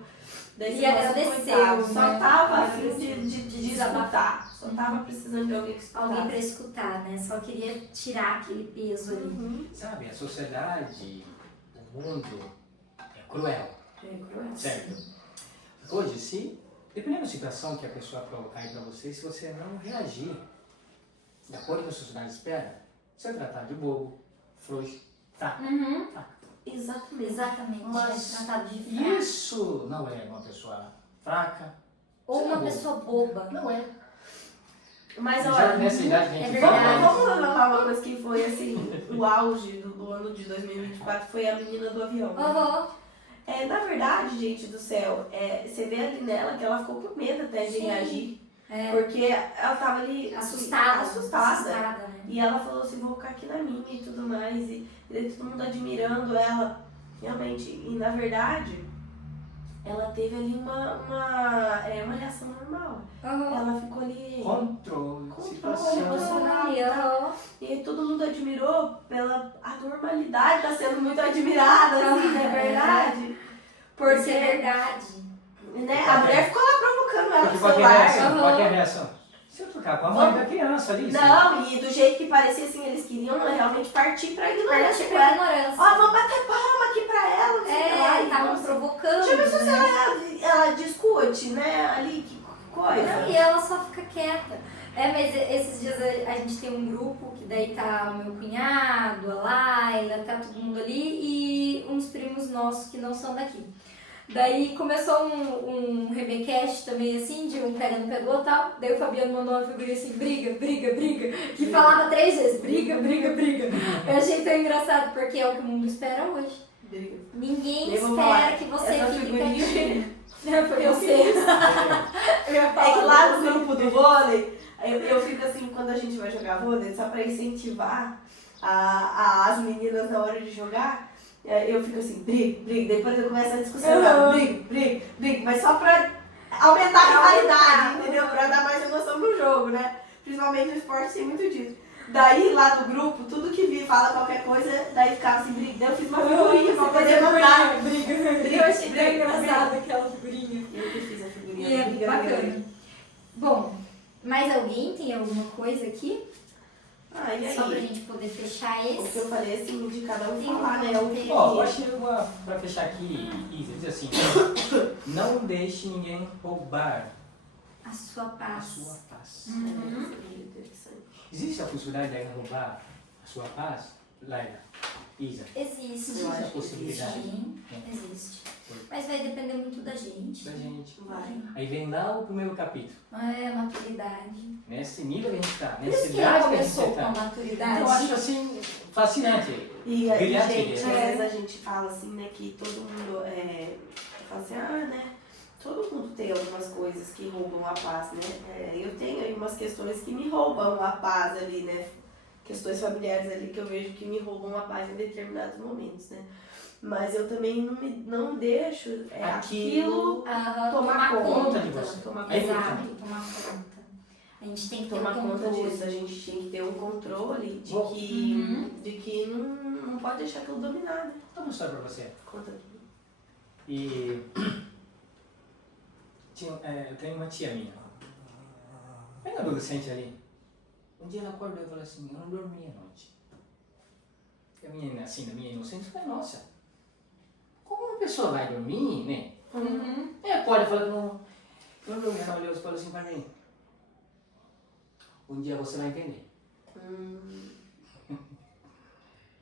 Daí e agradeceu, só tava a fim de escutar. Só tava precisando de alguém que escutasse. Alguém pra escutar, né? Só queria tirar aquele peso ali. Sabe, a sociedade, o mundo é cruel. Certo? Hoje, dependendo da situação que a pessoa colocar aí pra você, se você não reagir de acordo com a sociedade espera, você vai tratar de bobo, frouxo, fraco. Exatamente. Mas tratado de fraco. Isso não é uma pessoa fraca. Ou uma pessoa boba. Não é. Mas olha, nessa idade a gente vamos falar uma coisa que foi assim, o auge do ano de 2024 foi a menina do avião. Na verdade, gente do céu, você vê ali nela que ela ficou com medo até de reagir. Porque ela tava ali assustada. Né? E ela falou assim, vou ficar aqui na minha e tudo mais. E todo mundo admirando ela. Realmente, e na verdade, ela teve ali uma reação normal. Ela ficou ali... Controle, emocional. E todo mundo admirou a normalidade, tá sendo muito admirada, assim, não é verdade? Porque isso é verdade. Né? A mulher ficou lá provocando ela com o celular. Qual que é a reação? Se eu ficar com a mãe da criança ali. Não, e do jeito que parecia assim, eles queriam realmente partir pra ignorância. Vamos bater palma aqui pra ela. Estavam provocando. Deixa eu ver se ela discute, né? Ali, que coisa. Não, e ela só fica quieta. Mas esses dias a gente tem um grupo que daí tá o meu cunhado, a Laila, tá todo mundo ali e uns primos nossos que não são daqui. Daí começou um Rebecast também, assim, de um pega no pegou e tal. Daí o Fabiano mandou uma figurinha assim, briga, briga, briga. Que falava 3 vezes, briga, briga, briga. Eu achei tão engraçado, porque é o que o mundo espera hoje. Briga. Ninguém espera que você fique quietinho. Foi você. É que lá no grupo do vôlei, eu fico assim, quando a gente vai jogar vôlei, só pra incentivar as meninas na hora de jogar, eu fico assim, briga, briga, depois eu começo a discussão, briga, briga, briga, mas só pra aumentar a rivalidade, entendeu? Pra dar mais emoção pro jogo, né? Principalmente no esporte tem muito disso. Daí lá do grupo, tudo que vi, fala qualquer coisa, daí ficava assim, briga. Daí eu fiz uma figurinha pra poder mandar. Briga. Eu achei tão engraçado aquela figurinha. Eu que fiz a figurinha. E é briga, bacana. briga. Bom, mais alguém tem alguma coisa aqui? E aí? Só pra gente poder fechar esse. O que eu falei assim, de cada um Tem falar, né? Eu achei uma, pra fechar aqui, Isa, diz assim, não deixe ninguém roubar A sua a paz. sua paz. Interessante. Existe a possibilidade de alguém roubar a sua paz, Laila? Isa? Existe. Existe a possibilidade. Sim, existe. Mas vai depender muito da gente. Da gente. Vai. Aí vem lá o primeiro capítulo. É, maturidade. Nesse nível que a gente está, Por nesse isso que ele idade que a gente começou com a está. maturidade. Eu acho assim, fascinante. E Brilhante. gente, às vezes a gente fala assim, né, que todo mundo fala assim, né? Todo mundo tem algumas coisas que roubam a paz, né? Eu tenho aí umas questões que me roubam a paz ali, né? Questões familiares ali que eu vejo que me roubam a paz em determinados momentos, né? Mas eu também não deixo aquilo tomar conta de você. Exato, tomar conta. A gente tem que ter tomar um conta controle. disso, a gente tem que ter um controle de que não pode deixar aquilo dominar, né? Vou mostrar pra você. Conta aqui. E eu tenho uma tia minha, bem adolescente ali. Um dia ela acordou e falou assim, eu não dormi à noite. E a minha, assim, na minha inocência, eu falei, nossa, como uma pessoa vai dormir, né? Aí acorda e fala, não dormi. Ela olhou e falou assim pra mim, um dia você vai entender.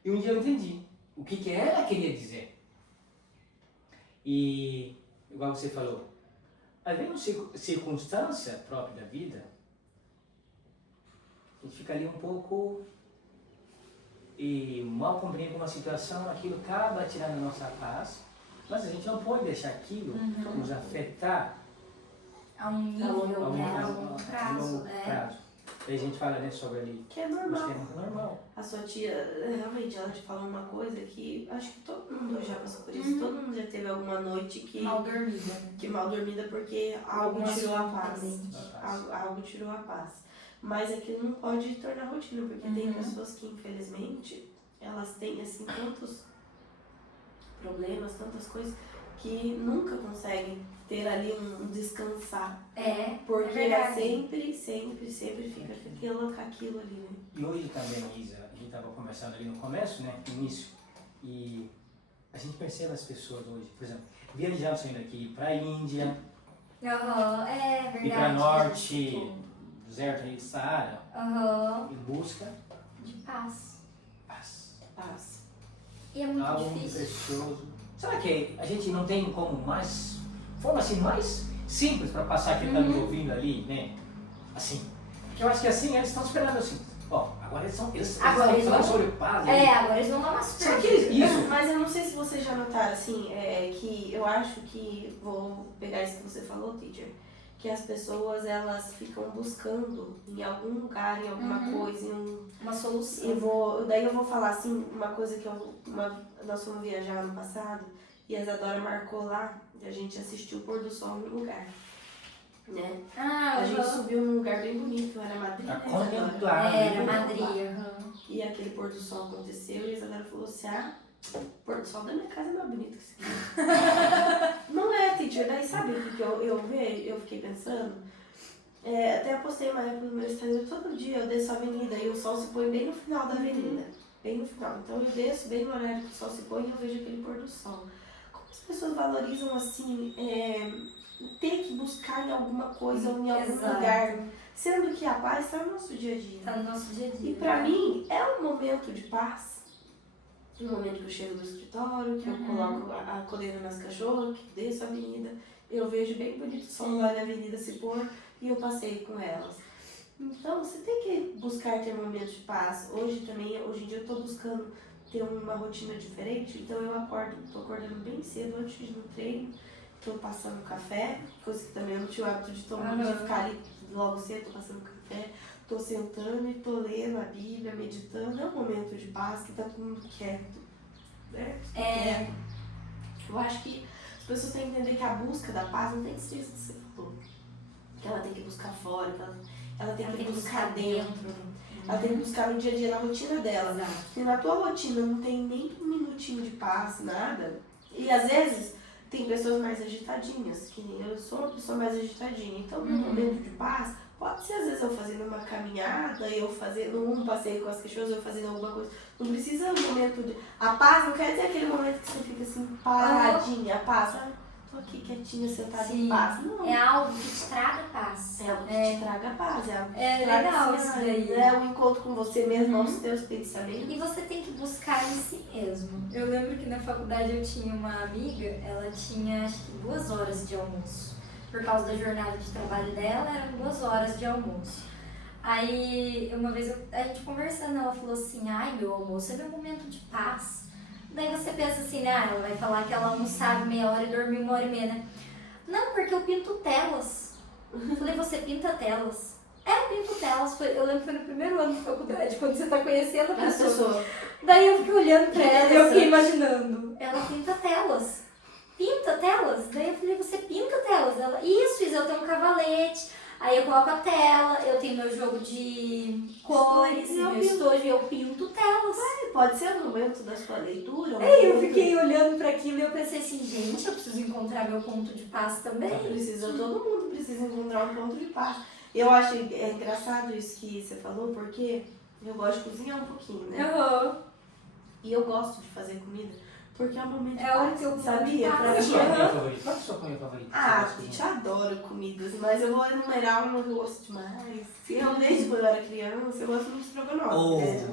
E um dia eu entendi o que ela queria dizer. E, igual você falou, às vezes uma circunstância própria da vida, a gente fica ali um pouco e mal compreende uma situação, aquilo acaba tirando a nossa paz, mas a gente não pode deixar aquilo nos afetar A um nível, né? A longo longo prazo. prazo. Daí a gente fala, né, sobre ali. Que é normal. Que é normal. A sua tia, realmente, ela te falou uma coisa que acho que todo mundo já passou por isso. Todo mundo já teve alguma noite que Mal dormida. Que mal dormida porque algo Algumas tirou a paz. também. Algo tirou a paz. Mas aquilo não pode tornar rotina, porque tem pessoas que, infelizmente, elas têm, assim, tantos problemas, tantas coisas, que nunca conseguem ter ali um descansar. Porque sempre fica com aquilo ali, né? E hoje também, Isa, a gente estava conversando ali no começo, né, no início, e a gente percebe as pessoas hoje, por exemplo, viajando, saindo aqui para a Índia, É verdade. ir para norte, do deserto aí de Saara, em busca de paz. Paz. E é muito algo difícil. precioso. Será que a gente não tem como forma assim mais simples para passar quem está nos ouvindo ali, né? Assim, porque eu acho que assim eles estão esperando assim. Agora eles estão falando sobre paz. Agora eles vão dar umas Será que perguntas. isso? Mas eu não sei se vocês já notaram, assim, que eu acho que, vou pegar isso que você falou, teacher, que as pessoas, elas ficam buscando em algum lugar, em alguma coisa, Uma solução. Daí eu vou falar, assim, uma coisa que nós fomos viajar ano passado, e a Isadora marcou lá, e a gente assistiu o pôr do sol no lugar, né? A gente subiu num lugar bem bonito, era Madrid, né, Isadora? Era Madrid. E aquele pôr do sol aconteceu, e a Isadora falou assim, o pôr do sol da minha casa é mais bonito que esse aqui. Não é, teacher, daí sabe o que eu fiquei pensando? Até eu postei uma época no meu Instagram, todo dia eu desço a avenida e o sol se põe bem no final da avenida, bem no final. Então eu desço bem no horário que o sol se põe e eu vejo aquele pôr do sol. Como as pessoas valorizam, assim, ter que buscar em alguma coisa ou em algum lugar, sendo que a paz está no nosso dia a dia. Tá no nosso dia a dia. E pra mim é um momento de paz. Um momento que eu chego do escritório, que eu coloco a coleira nas cachorras, que desço a avenida, eu vejo bem bonito o sol lá na avenida se pôr e eu passeio com elas. Então, você tem que buscar ter momentos de paz. Hoje em dia eu tô buscando ter uma rotina diferente, então eu tô acordando bem cedo antes de ir no treino, tô passando café, coisa que também eu não tinha o hábito de ficar ali logo cedo, tô passando café, tô sentando e tô lendo a Bíblia, meditando. É um momento de paz que tá todo mundo quieto, né? Eu acho que as pessoas têm que entender que a busca da paz não tem que ser isso que você falou. Que ela tem que buscar fora, que ela tem que buscar dentro. Ela tem que buscar no dia a dia, na rotina dela. Exato. Se na tua rotina não tem nem um minutinho de paz, nada, e às vezes tem pessoas mais agitadinhas, que nem eu sou uma pessoa mais agitadinha. Então, no momento de paz, pode ser às vezes eu fazendo uma caminhada, eu fazendo um passeio com as cachorras, eu fazendo alguma coisa. Não precisa um momento de... A paz não quer dizer aquele momento que você fica assim, paradinha, a paz, sabe? Tô aqui quietinha, sentada em paz. Não. É algo que te traga paz. É algo que te traga paz, é algo que te traga legal isso daí. É um encontro com você mesmo, aos teus pensamentos. E você tem que buscar em si mesmo. Eu lembro que na faculdade eu tinha uma amiga, ela tinha acho que 2 horas de almoço. Por causa da jornada de trabalho dela, eram 2 horas de almoço. Aí, uma vez a gente conversando, ela falou assim, ai, meu almoço é meu momento de paz. Daí você pensa assim, né, ela vai falar que ela almoçava meia hora e dormia 1h30, né? Não, porque eu pinto telas. Eu falei, você pinta telas? Eu pinto telas. Eu lembro que foi no primeiro ano de faculdade, quando você tá conhecendo a pessoa. Daí eu fiquei olhando pra ela e eu fiquei imaginando. Ela pinta telas. Pinta telas? Daí eu falei, você pinta telas? Ela, isso, eu tenho um cavalete. Aí eu coloco a tela, eu tenho meu jogo de cores, meu estojo, eu pinto telas. Pode ser no momento da sua leitura. Eu fiquei olhando para aquilo e eu pensei assim, gente, eu preciso encontrar meu ponto de paz também. Todo mundo precisa encontrar um ponto de paz. Eu acho engraçado isso que você falou, porque eu gosto de cozinhar um pouquinho, né? E eu gosto de fazer comida. Porque é um momento de paz, que eu sabia? Qual é a sua comida favorita? Qual é a sua comida favorita? Gente, eu adoro comidas, mas eu vou enumerar uma que eu gosto demais. Desde quando eu era criança, eu gosto muito de estrogonofe.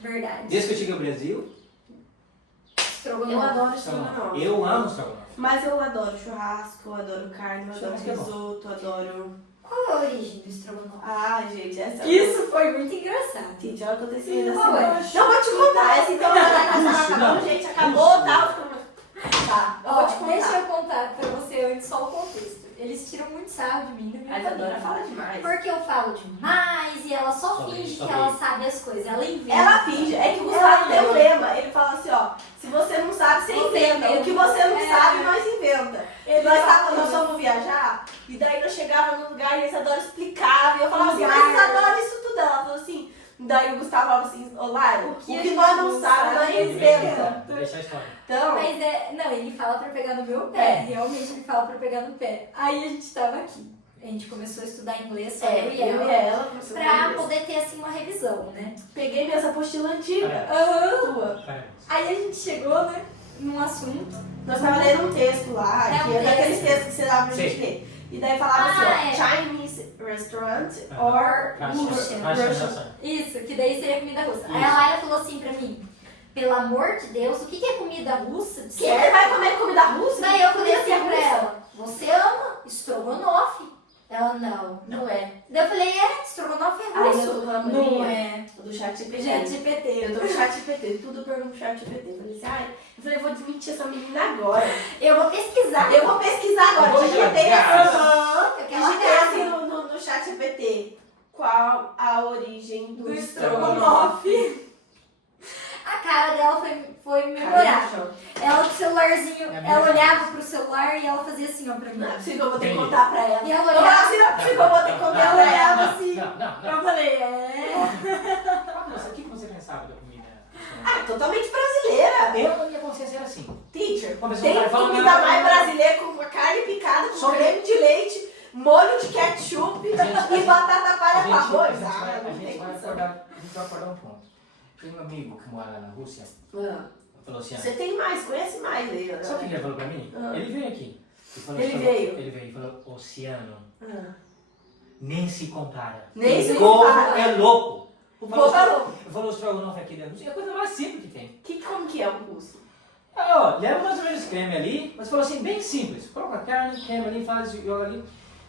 Verdade. Desde que eu cheguei ao Brasil, eu adoro estrogonofe. Eu amo estrogonofe. Mas eu adoro churrasco, eu adoro carne, eu adoro risoto, eu adoro... Qual é a origem do estrogonofe? Gente, essa... Isso foi muito engraçado. Gente, olha o que eu tecido assim. Qual é? Não vou te contar, essa então acabou, gente, acabou, tal. Tá, eu vou te contar. Deixa eu contar pra você antes só o contexto. Eles tiram muito sarro de mim da minha A Isadora fala demais. Porque eu falo demais e ela só finge que ela sabe as coisas. Ela inventa. Ela finge. É que o Gustavo tem um lema. Ele fala assim, ó. Se você não sabe, você inventa. O que você não sabe, nós inventa. Nós fomos viajar e daí nós chegávamos no lugar e a Isadora explicava. E eu falava assim, mas Isadora, isso tudo. Ela falou assim... Daí o Gustavo falava assim, Lara, o que nós não sabemos, nós inventa. Deixa a história. Então, mas não, ele fala pra pegar no meu pé. Realmente ele fala pra pegar no pé. Aí a gente tava aqui. A gente começou a estudar inglês, só eu e ela pra poder ter assim uma revisão, né? Peguei minha apostila antiga. Tua. Aí a gente chegou, né, num assunto. Nós tava lendo um texto lá, que é daqueles textos que você dá pra gente ler. E daí falava assim, ó, Chinese restaurant or Russian. Isso, que daí seria comida russa. Aí a Laila falou assim pra mim, pelo amor de Deus, o que é comida russa? Você vai comer comida russa? Daí eu falei assim pra ela, você ama estrogonofe? Ela, não é. Daí eu falei, estrogonofe é russo. Eu tô com a não é. Do chat GPT. Eu tô no chat GPT, tudo eu pergunto pro chat GPT. Eu falei, eu vou desmentir essa menina agora. Eu vou pesquisar. agora. Digitei assim no chat GPT. Qual a origem do estrogonofe? A cara dela foi memorável. Ela com o celularzinho, ela olhava pro celular e ela fazia assim, ó, pra mim. Não, eu vou ter que contar pra ela. E ela olhava assim, eu vou ter que contar pra ela assim. Não. Eu falei, O que você pensava da comida? Totalmente brasileira. Minha consciência era assim. Teacher, tem comida mais brasileira com carne picada, com creme de leite, molho de ketchup e batata palha com arroz. A gente vai acordar um ponto. Tem um amigo que mora na Rússia. Falou assim, você tem mais, conhece mais ele. Sabe o que ele falou pra mim? Ele veio aqui. Ele veio e falou, oceano, nem se compara. Nem se compara. compara. É louco. O povo falou. Eu falo estrogonofe aqui dentro. É a coisa mais simples que tem. Como que é o curso? Leva mais ou menos creme ali, mas falou assim, bem simples. Coloca a carne, creme ali, faz, joga ali.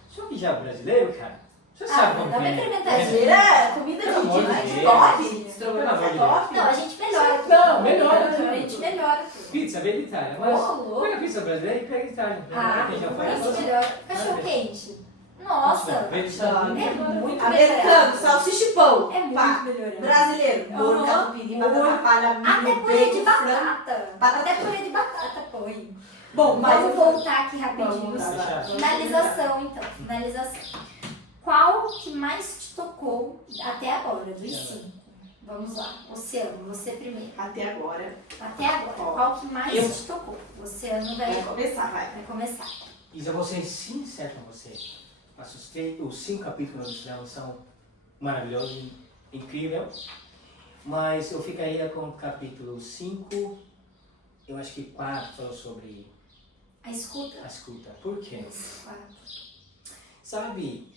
Só que já brasileiro, cara, você sabe como dá pra é. experimentar. Brasileira é comida Pelo amor de de Deus. top. Estrogonofe Pelo é amor top. Não, a gente melhora tudo. Não, melhora A tudo. gente melhora tudo. Pizza veio de Itália, mas louco. pega a pizza brasileira e pega de Itália. Quem já A faz? gente melhora. Cachorro quente. Nossa, Veio de é Itália. muito Americano, melhor. salsicha e pão. É Pá. muito melhor. Brasileiro, molho, catupiry, batata palha, Até milho, purê de bacon, frango. batata. Até purê de batata põe. Bom, mas Vamos voltar aqui rapidinho. Vamos lá. Fechado. Finalização, então. Finalização. Qual que mais te tocou até agora, dos 5? Vamos lá. Oceano, você primeiro. até agora. Até agora. Ó. Qual que mais Eu- te tocou? Oceano vai Vai começar, vai. começar. Isa, vou ser sincero com você. Assustei. Os 5 capítulos do Oceano são maravilhosos, incrível. Mas eu ficaria com o capítulo 5. Eu acho que 4 falou sobre A escuta. a escuta. Por quê? 4. Sabe,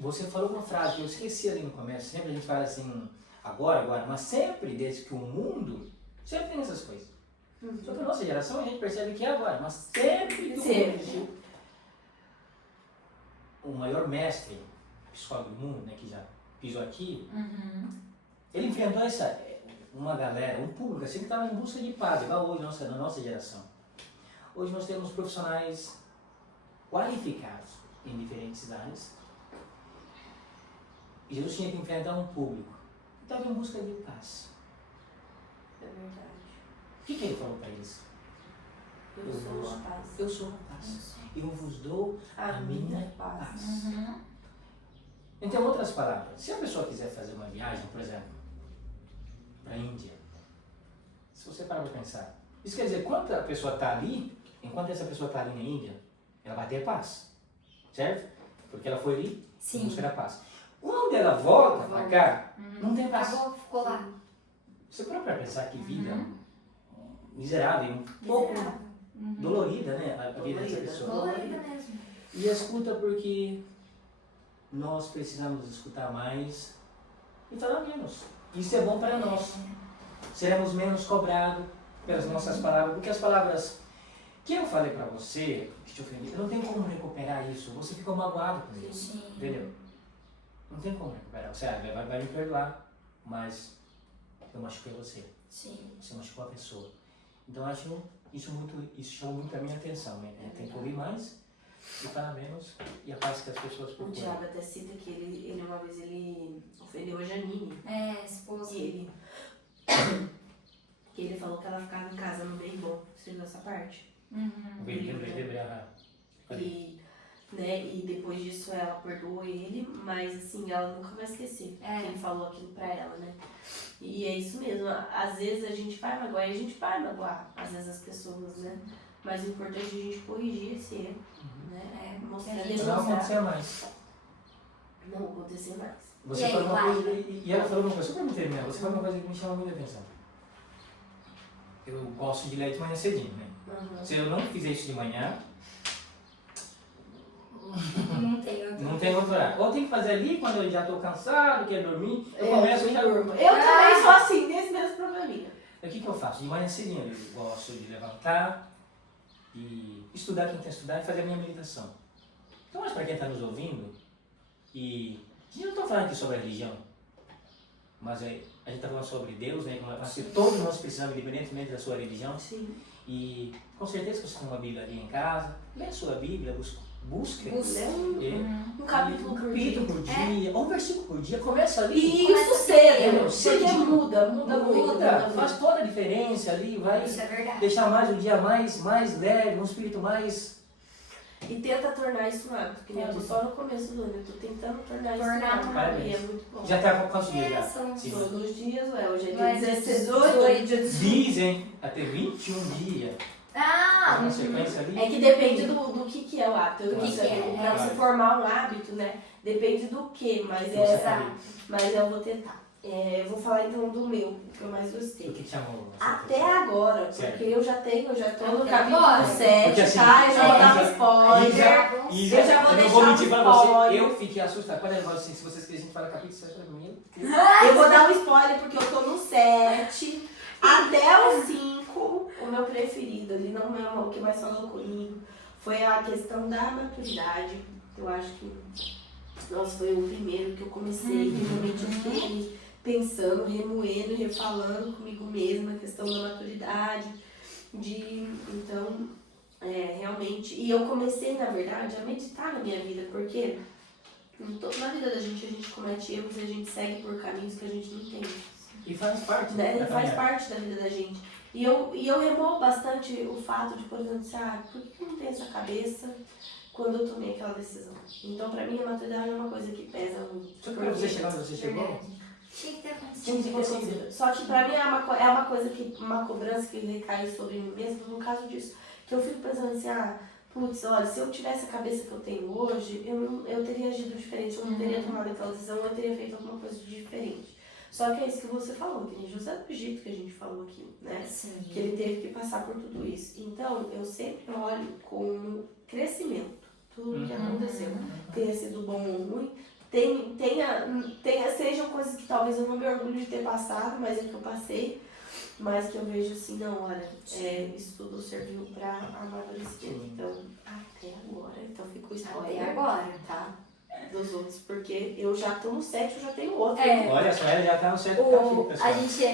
você falou uma frase que eu esqueci ali no começo. Sempre a gente fala assim, agora, mas sempre desde que o mundo, sempre tem essas coisas. Só que a nossa geração a gente percebe que é agora, mas sempre que o mundo existiu. O maior mestre, psicólogo do mundo, né, que já pisou aqui, ele enfrentou uma galera, um público assim que estava em busca de paz, igual hoje na nossa geração. Hoje nós temos profissionais qualificados em diferentes áreas. E Jesus tinha que enfrentar um público que estava em busca de paz. É verdade. O que ele falou para eles? Eu sou a paz. Eu sou a paz. Eu vos dou a minha paz. Então, em outras palavras, se a pessoa quiser fazer uma viagem, por exemplo, para a Índia, se você parar para pensar, isso quer dizer, enquanto essa pessoa está ali na Índia, ela vai ter paz, certo? Porque ela foi ali em busca da paz. Quando ela volta para cá, não tem paz. Acabou, ficou lá. Você parou para pensar que vida miserável, um pouco dolorida, né? A vida dessa pessoa. Dolorida mesmo. E escuta porque nós precisamos escutar mais e falar menos. Isso é bom para nós. Seremos menos cobrados pelas nossas palavras, porque as palavras que eu falei para você, que te ofendi, eu não tenho como recuperar isso. Você ficou magoado com isso, entendeu? Não tem como recuperar. Você vai me perdoar, mas eu machuquei você. Sim. Você machucou a pessoa. Então eu acho isso chama muito a minha atenção, né? Tem que ouvir mais e falar menos, e a paz que as pessoas O procuram. diabo até cita que ele uma vez ele ofendeu a Janine. Esposa. E ele falou que ela ficava em casa no bem bom. Você viu essa parte? Lembrei. E depois disso ela perdoou ele, mas assim, ela nunca vai esquecer que ele falou aquilo pra ela, né? E é isso mesmo, às vezes a gente vai magoar, às vezes as pessoas, né? Mas o importante é a gente corrigir esse erro, né? Mostrar, Não demonstrar. acontecer mais. Não acontecer mais. Você E aí, falou uma Clara? coisa, e ela falou uma coisa, só pra me terminar, você falou uma coisa que me chama muita atenção. Eu gosto de ler de manhã cedinho, né? Se eu não fizer isso de manhã, não tem outro horário. Ou tem que fazer ali quando eu já estou cansado, quero dormir, eu começo já. Eu também sou assim, nesse mesmo probleminha. O que eu faço? De manhã cedinho eu gosto de levantar e estudar quem quer estudar e fazer a minha meditação. Então, mas para quem está nos ouvindo, e a gente não está falando aqui sobre a religião, mas a gente está falando sobre Deus, né? Todos nós precisamos, independentemente da sua religião. Sim. E com certeza que você tem uma Bíblia ali em casa, lê a sua Bíblia, busque. Um capítulo por dia. Ou um versículo por dia, começa ali. E isso cedo, Cedo. porque muda muito. Faz toda a diferença ali, vai Isso é verdade. deixar mais o dia mais leve, um espírito mais... E tenta tornar isso um hábito, que nem eu tô só no começo do ano, eu tô tentando tornar isso um hábito. Parabéns. E é muito bom. Já está com quantos dias já? São Sim. Todos os dias, hoje é Mas dia 16, 18, hoje dia 18. Dizem até 21 dias. Na sequência ali. É que depende do que é o hábito. Do que é, Pra você formar um hábito, né? Depende do que, mas Você sabe. mas eu vou tentar. Eu vou falar então do meu, que eu mais gostei. O que te chamou? Até agora, porque Certo. eu já tô no Até capítulo agora. 7, Porque assim, tá? Eu já vou dar um Isa, spoiler. Eu já vou eu não deixar vou mentir um pra você, spoiler. eu fiquei assustado. Quando ele falou assim, se vocês querem, a gente fala capítulo 7 pra mim. Eu vou dar um spoiler porque eu tô no 7 até o 5. O meu preferido ali, não é o que mais falou comigo, foi a questão da maturidade. Eu acho que, nossa, foi o primeiro que eu comecei, que realmente eu fiquei ali pensando, remoendo, refalando comigo mesma a questão da maturidade. Então, realmente. E eu comecei, na verdade, a meditar na minha vida, porque na vida da gente comete erros e a gente segue por caminhos que a gente não entende. E faz parte, Né? da E faz caminhada. parte da vida da gente. E eu remoo bastante o fato de, por exemplo, por que eu não tenho essa cabeça quando eu tomei aquela decisão? Então, pra mim, a maturidade é uma coisa que pesa muito. Só que pra você chegar onde você chegou, Verdade. Tinha que ter acontecido. tinha que ter Tipo, conseguido. só que pra mim é uma coisa uma cobrança que recai sobre mim mesmo, no caso disso, que eu fico pensando assim, putz, olha, se eu tivesse a cabeça que eu tenho hoje, eu teria agido diferente, eu não teria tomado aquela decisão, eu teria feito alguma coisa de diferente. Só que é isso que você falou, que nem José do Egito que a gente falou aqui, né? Sim. Que ele teve que passar por tudo isso. Então, eu sempre olho com crescimento, tudo o que aconteceu. Tenha sido bom ou ruim, sejam coisas que talvez eu não me orgulho de ter passado, mas é que eu passei, mas que eu vejo assim, não, olha, isso tudo serviu pra amadurecimento. Então, até agora, então fica o spoiler. Até agora. Tá? Dos outros, porque eu já tô no 7, eu já tenho outro. Olha só, ela já tá no certo capítulo, pessoal.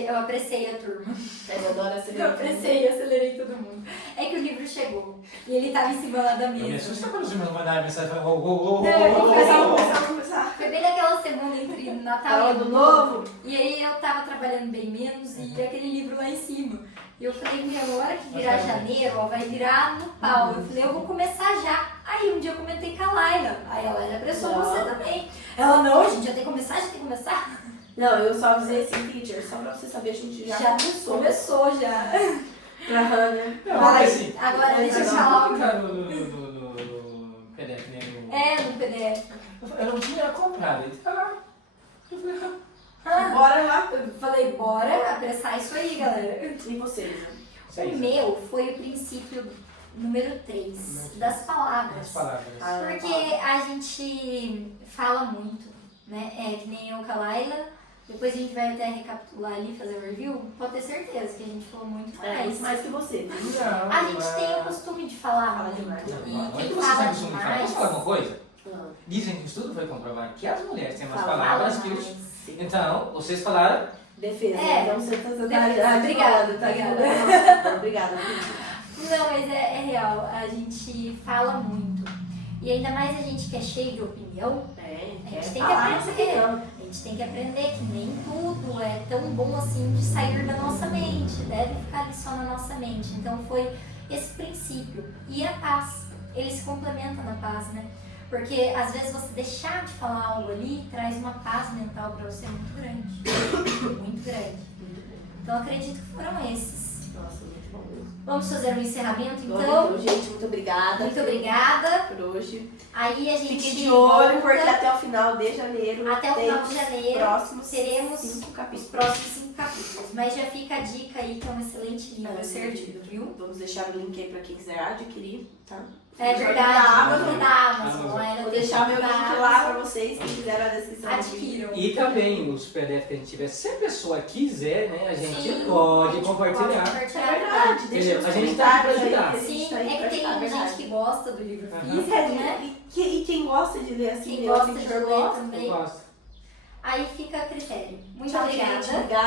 Eu apressei a turma. Eu adoro Eu acelerar. apressei, acelerei todo mundo. É que o livro chegou e ele tava em cima lá da Eu me mesa. assusta quando os irmãos mandaram mensagem e falaram, Vamos começar. Foi bem naquela semana entre Natal e Ano Novo. E aí eu tava trabalhando bem menos e aquele livro lá em cima. E eu falei, meu, a hora que virar janeiro, ó, vai virar no pau. Eu falei, eu vou começar já. Aí um dia eu comentei com a Laila. Aí a Laila apressou você também. Ela, não, a gente já tem que começar, já tem que começar. Não, eu só avisei assim, teacher, só pra você saber, a gente já começou. Começou já. Pra Hannah. Não, Vai. assim, Agora deixa eu Não, falar não o tá no PDF, né? no PDF. Eu não tinha comprado, ele tá lá. Eu falei, Bora lá. Eu falei, bora apressar isso aí, galera. E vocês? O meu foi o princípio número 3, das palavras. as palavras. Porque a gente fala muito, né? Que nem eu com a Laila. Depois a gente vai até recapitular ali, fazer o review. Pode ter certeza que a gente falou muito mais. Mais que você. Não, A gente tem o costume de falar Fala muito. demais. E Não é quem que você fala tem costume de falar. demais... Posso falar alguma coisa? Ah. Dizem que o estudo foi comprovado que as mulheres têm mais Fala palavras que os... mais. Então, vocês falaram... Defesa. É. Então você tá Defesa. Obrigada, tá? obrigada. Obrigada. Não, mas é real. A gente fala muito. E ainda mais a gente que é cheio de opinião, a gente tem que aprender. A gente tem que aprender que nem tudo é tão bom assim de sair da nossa mente. Deve ficar ali só na nossa mente. Então foi esse princípio. E a paz. Ele se complementa na paz, né? Porque às vezes você deixar de falar algo ali traz uma paz mental pra você muito grande. Muito grande. Então acredito que foram esses. Nossa, muito bom mesmo. Vamos fazer um encerramento então. Então, gente, muito obrigada. Muito obrigada. Por hoje. Aí a gente Fique de olho, porque volta até o final de janeiro. até o final de janeiro. Próximos teremos 5 os capítulos. próximos 5 capítulos. Mas já fica a dica aí que é um excelente livro certinho, viu? Vamos deixar o link aí pra quem quiser adquirir, tá? É Já verdade. da Amazon. Da Amazon. Lá Vou ela deixar meu da link Amazon. lá pra vocês, quem quiser na descrição. Adquiram. E também os PDF que a gente tiver, se a pessoa quiser, né, a gente Sim, pode a gente compartilhar. pode É compartilhar. verdade, deixa Entendeu? nos A gente tá aqui pra comentários aí, ajudar. que a gente Sim, tá aí é pra que tem ajudar, gente verdade. que gosta do livro Aham. físico, né? E quem gosta de ler assim, Quem eu gosta assim, de eu ler gosto. também. Eu gosto. Aí fica a critério. Muito Tchau, obrigada. gente. Obrigada.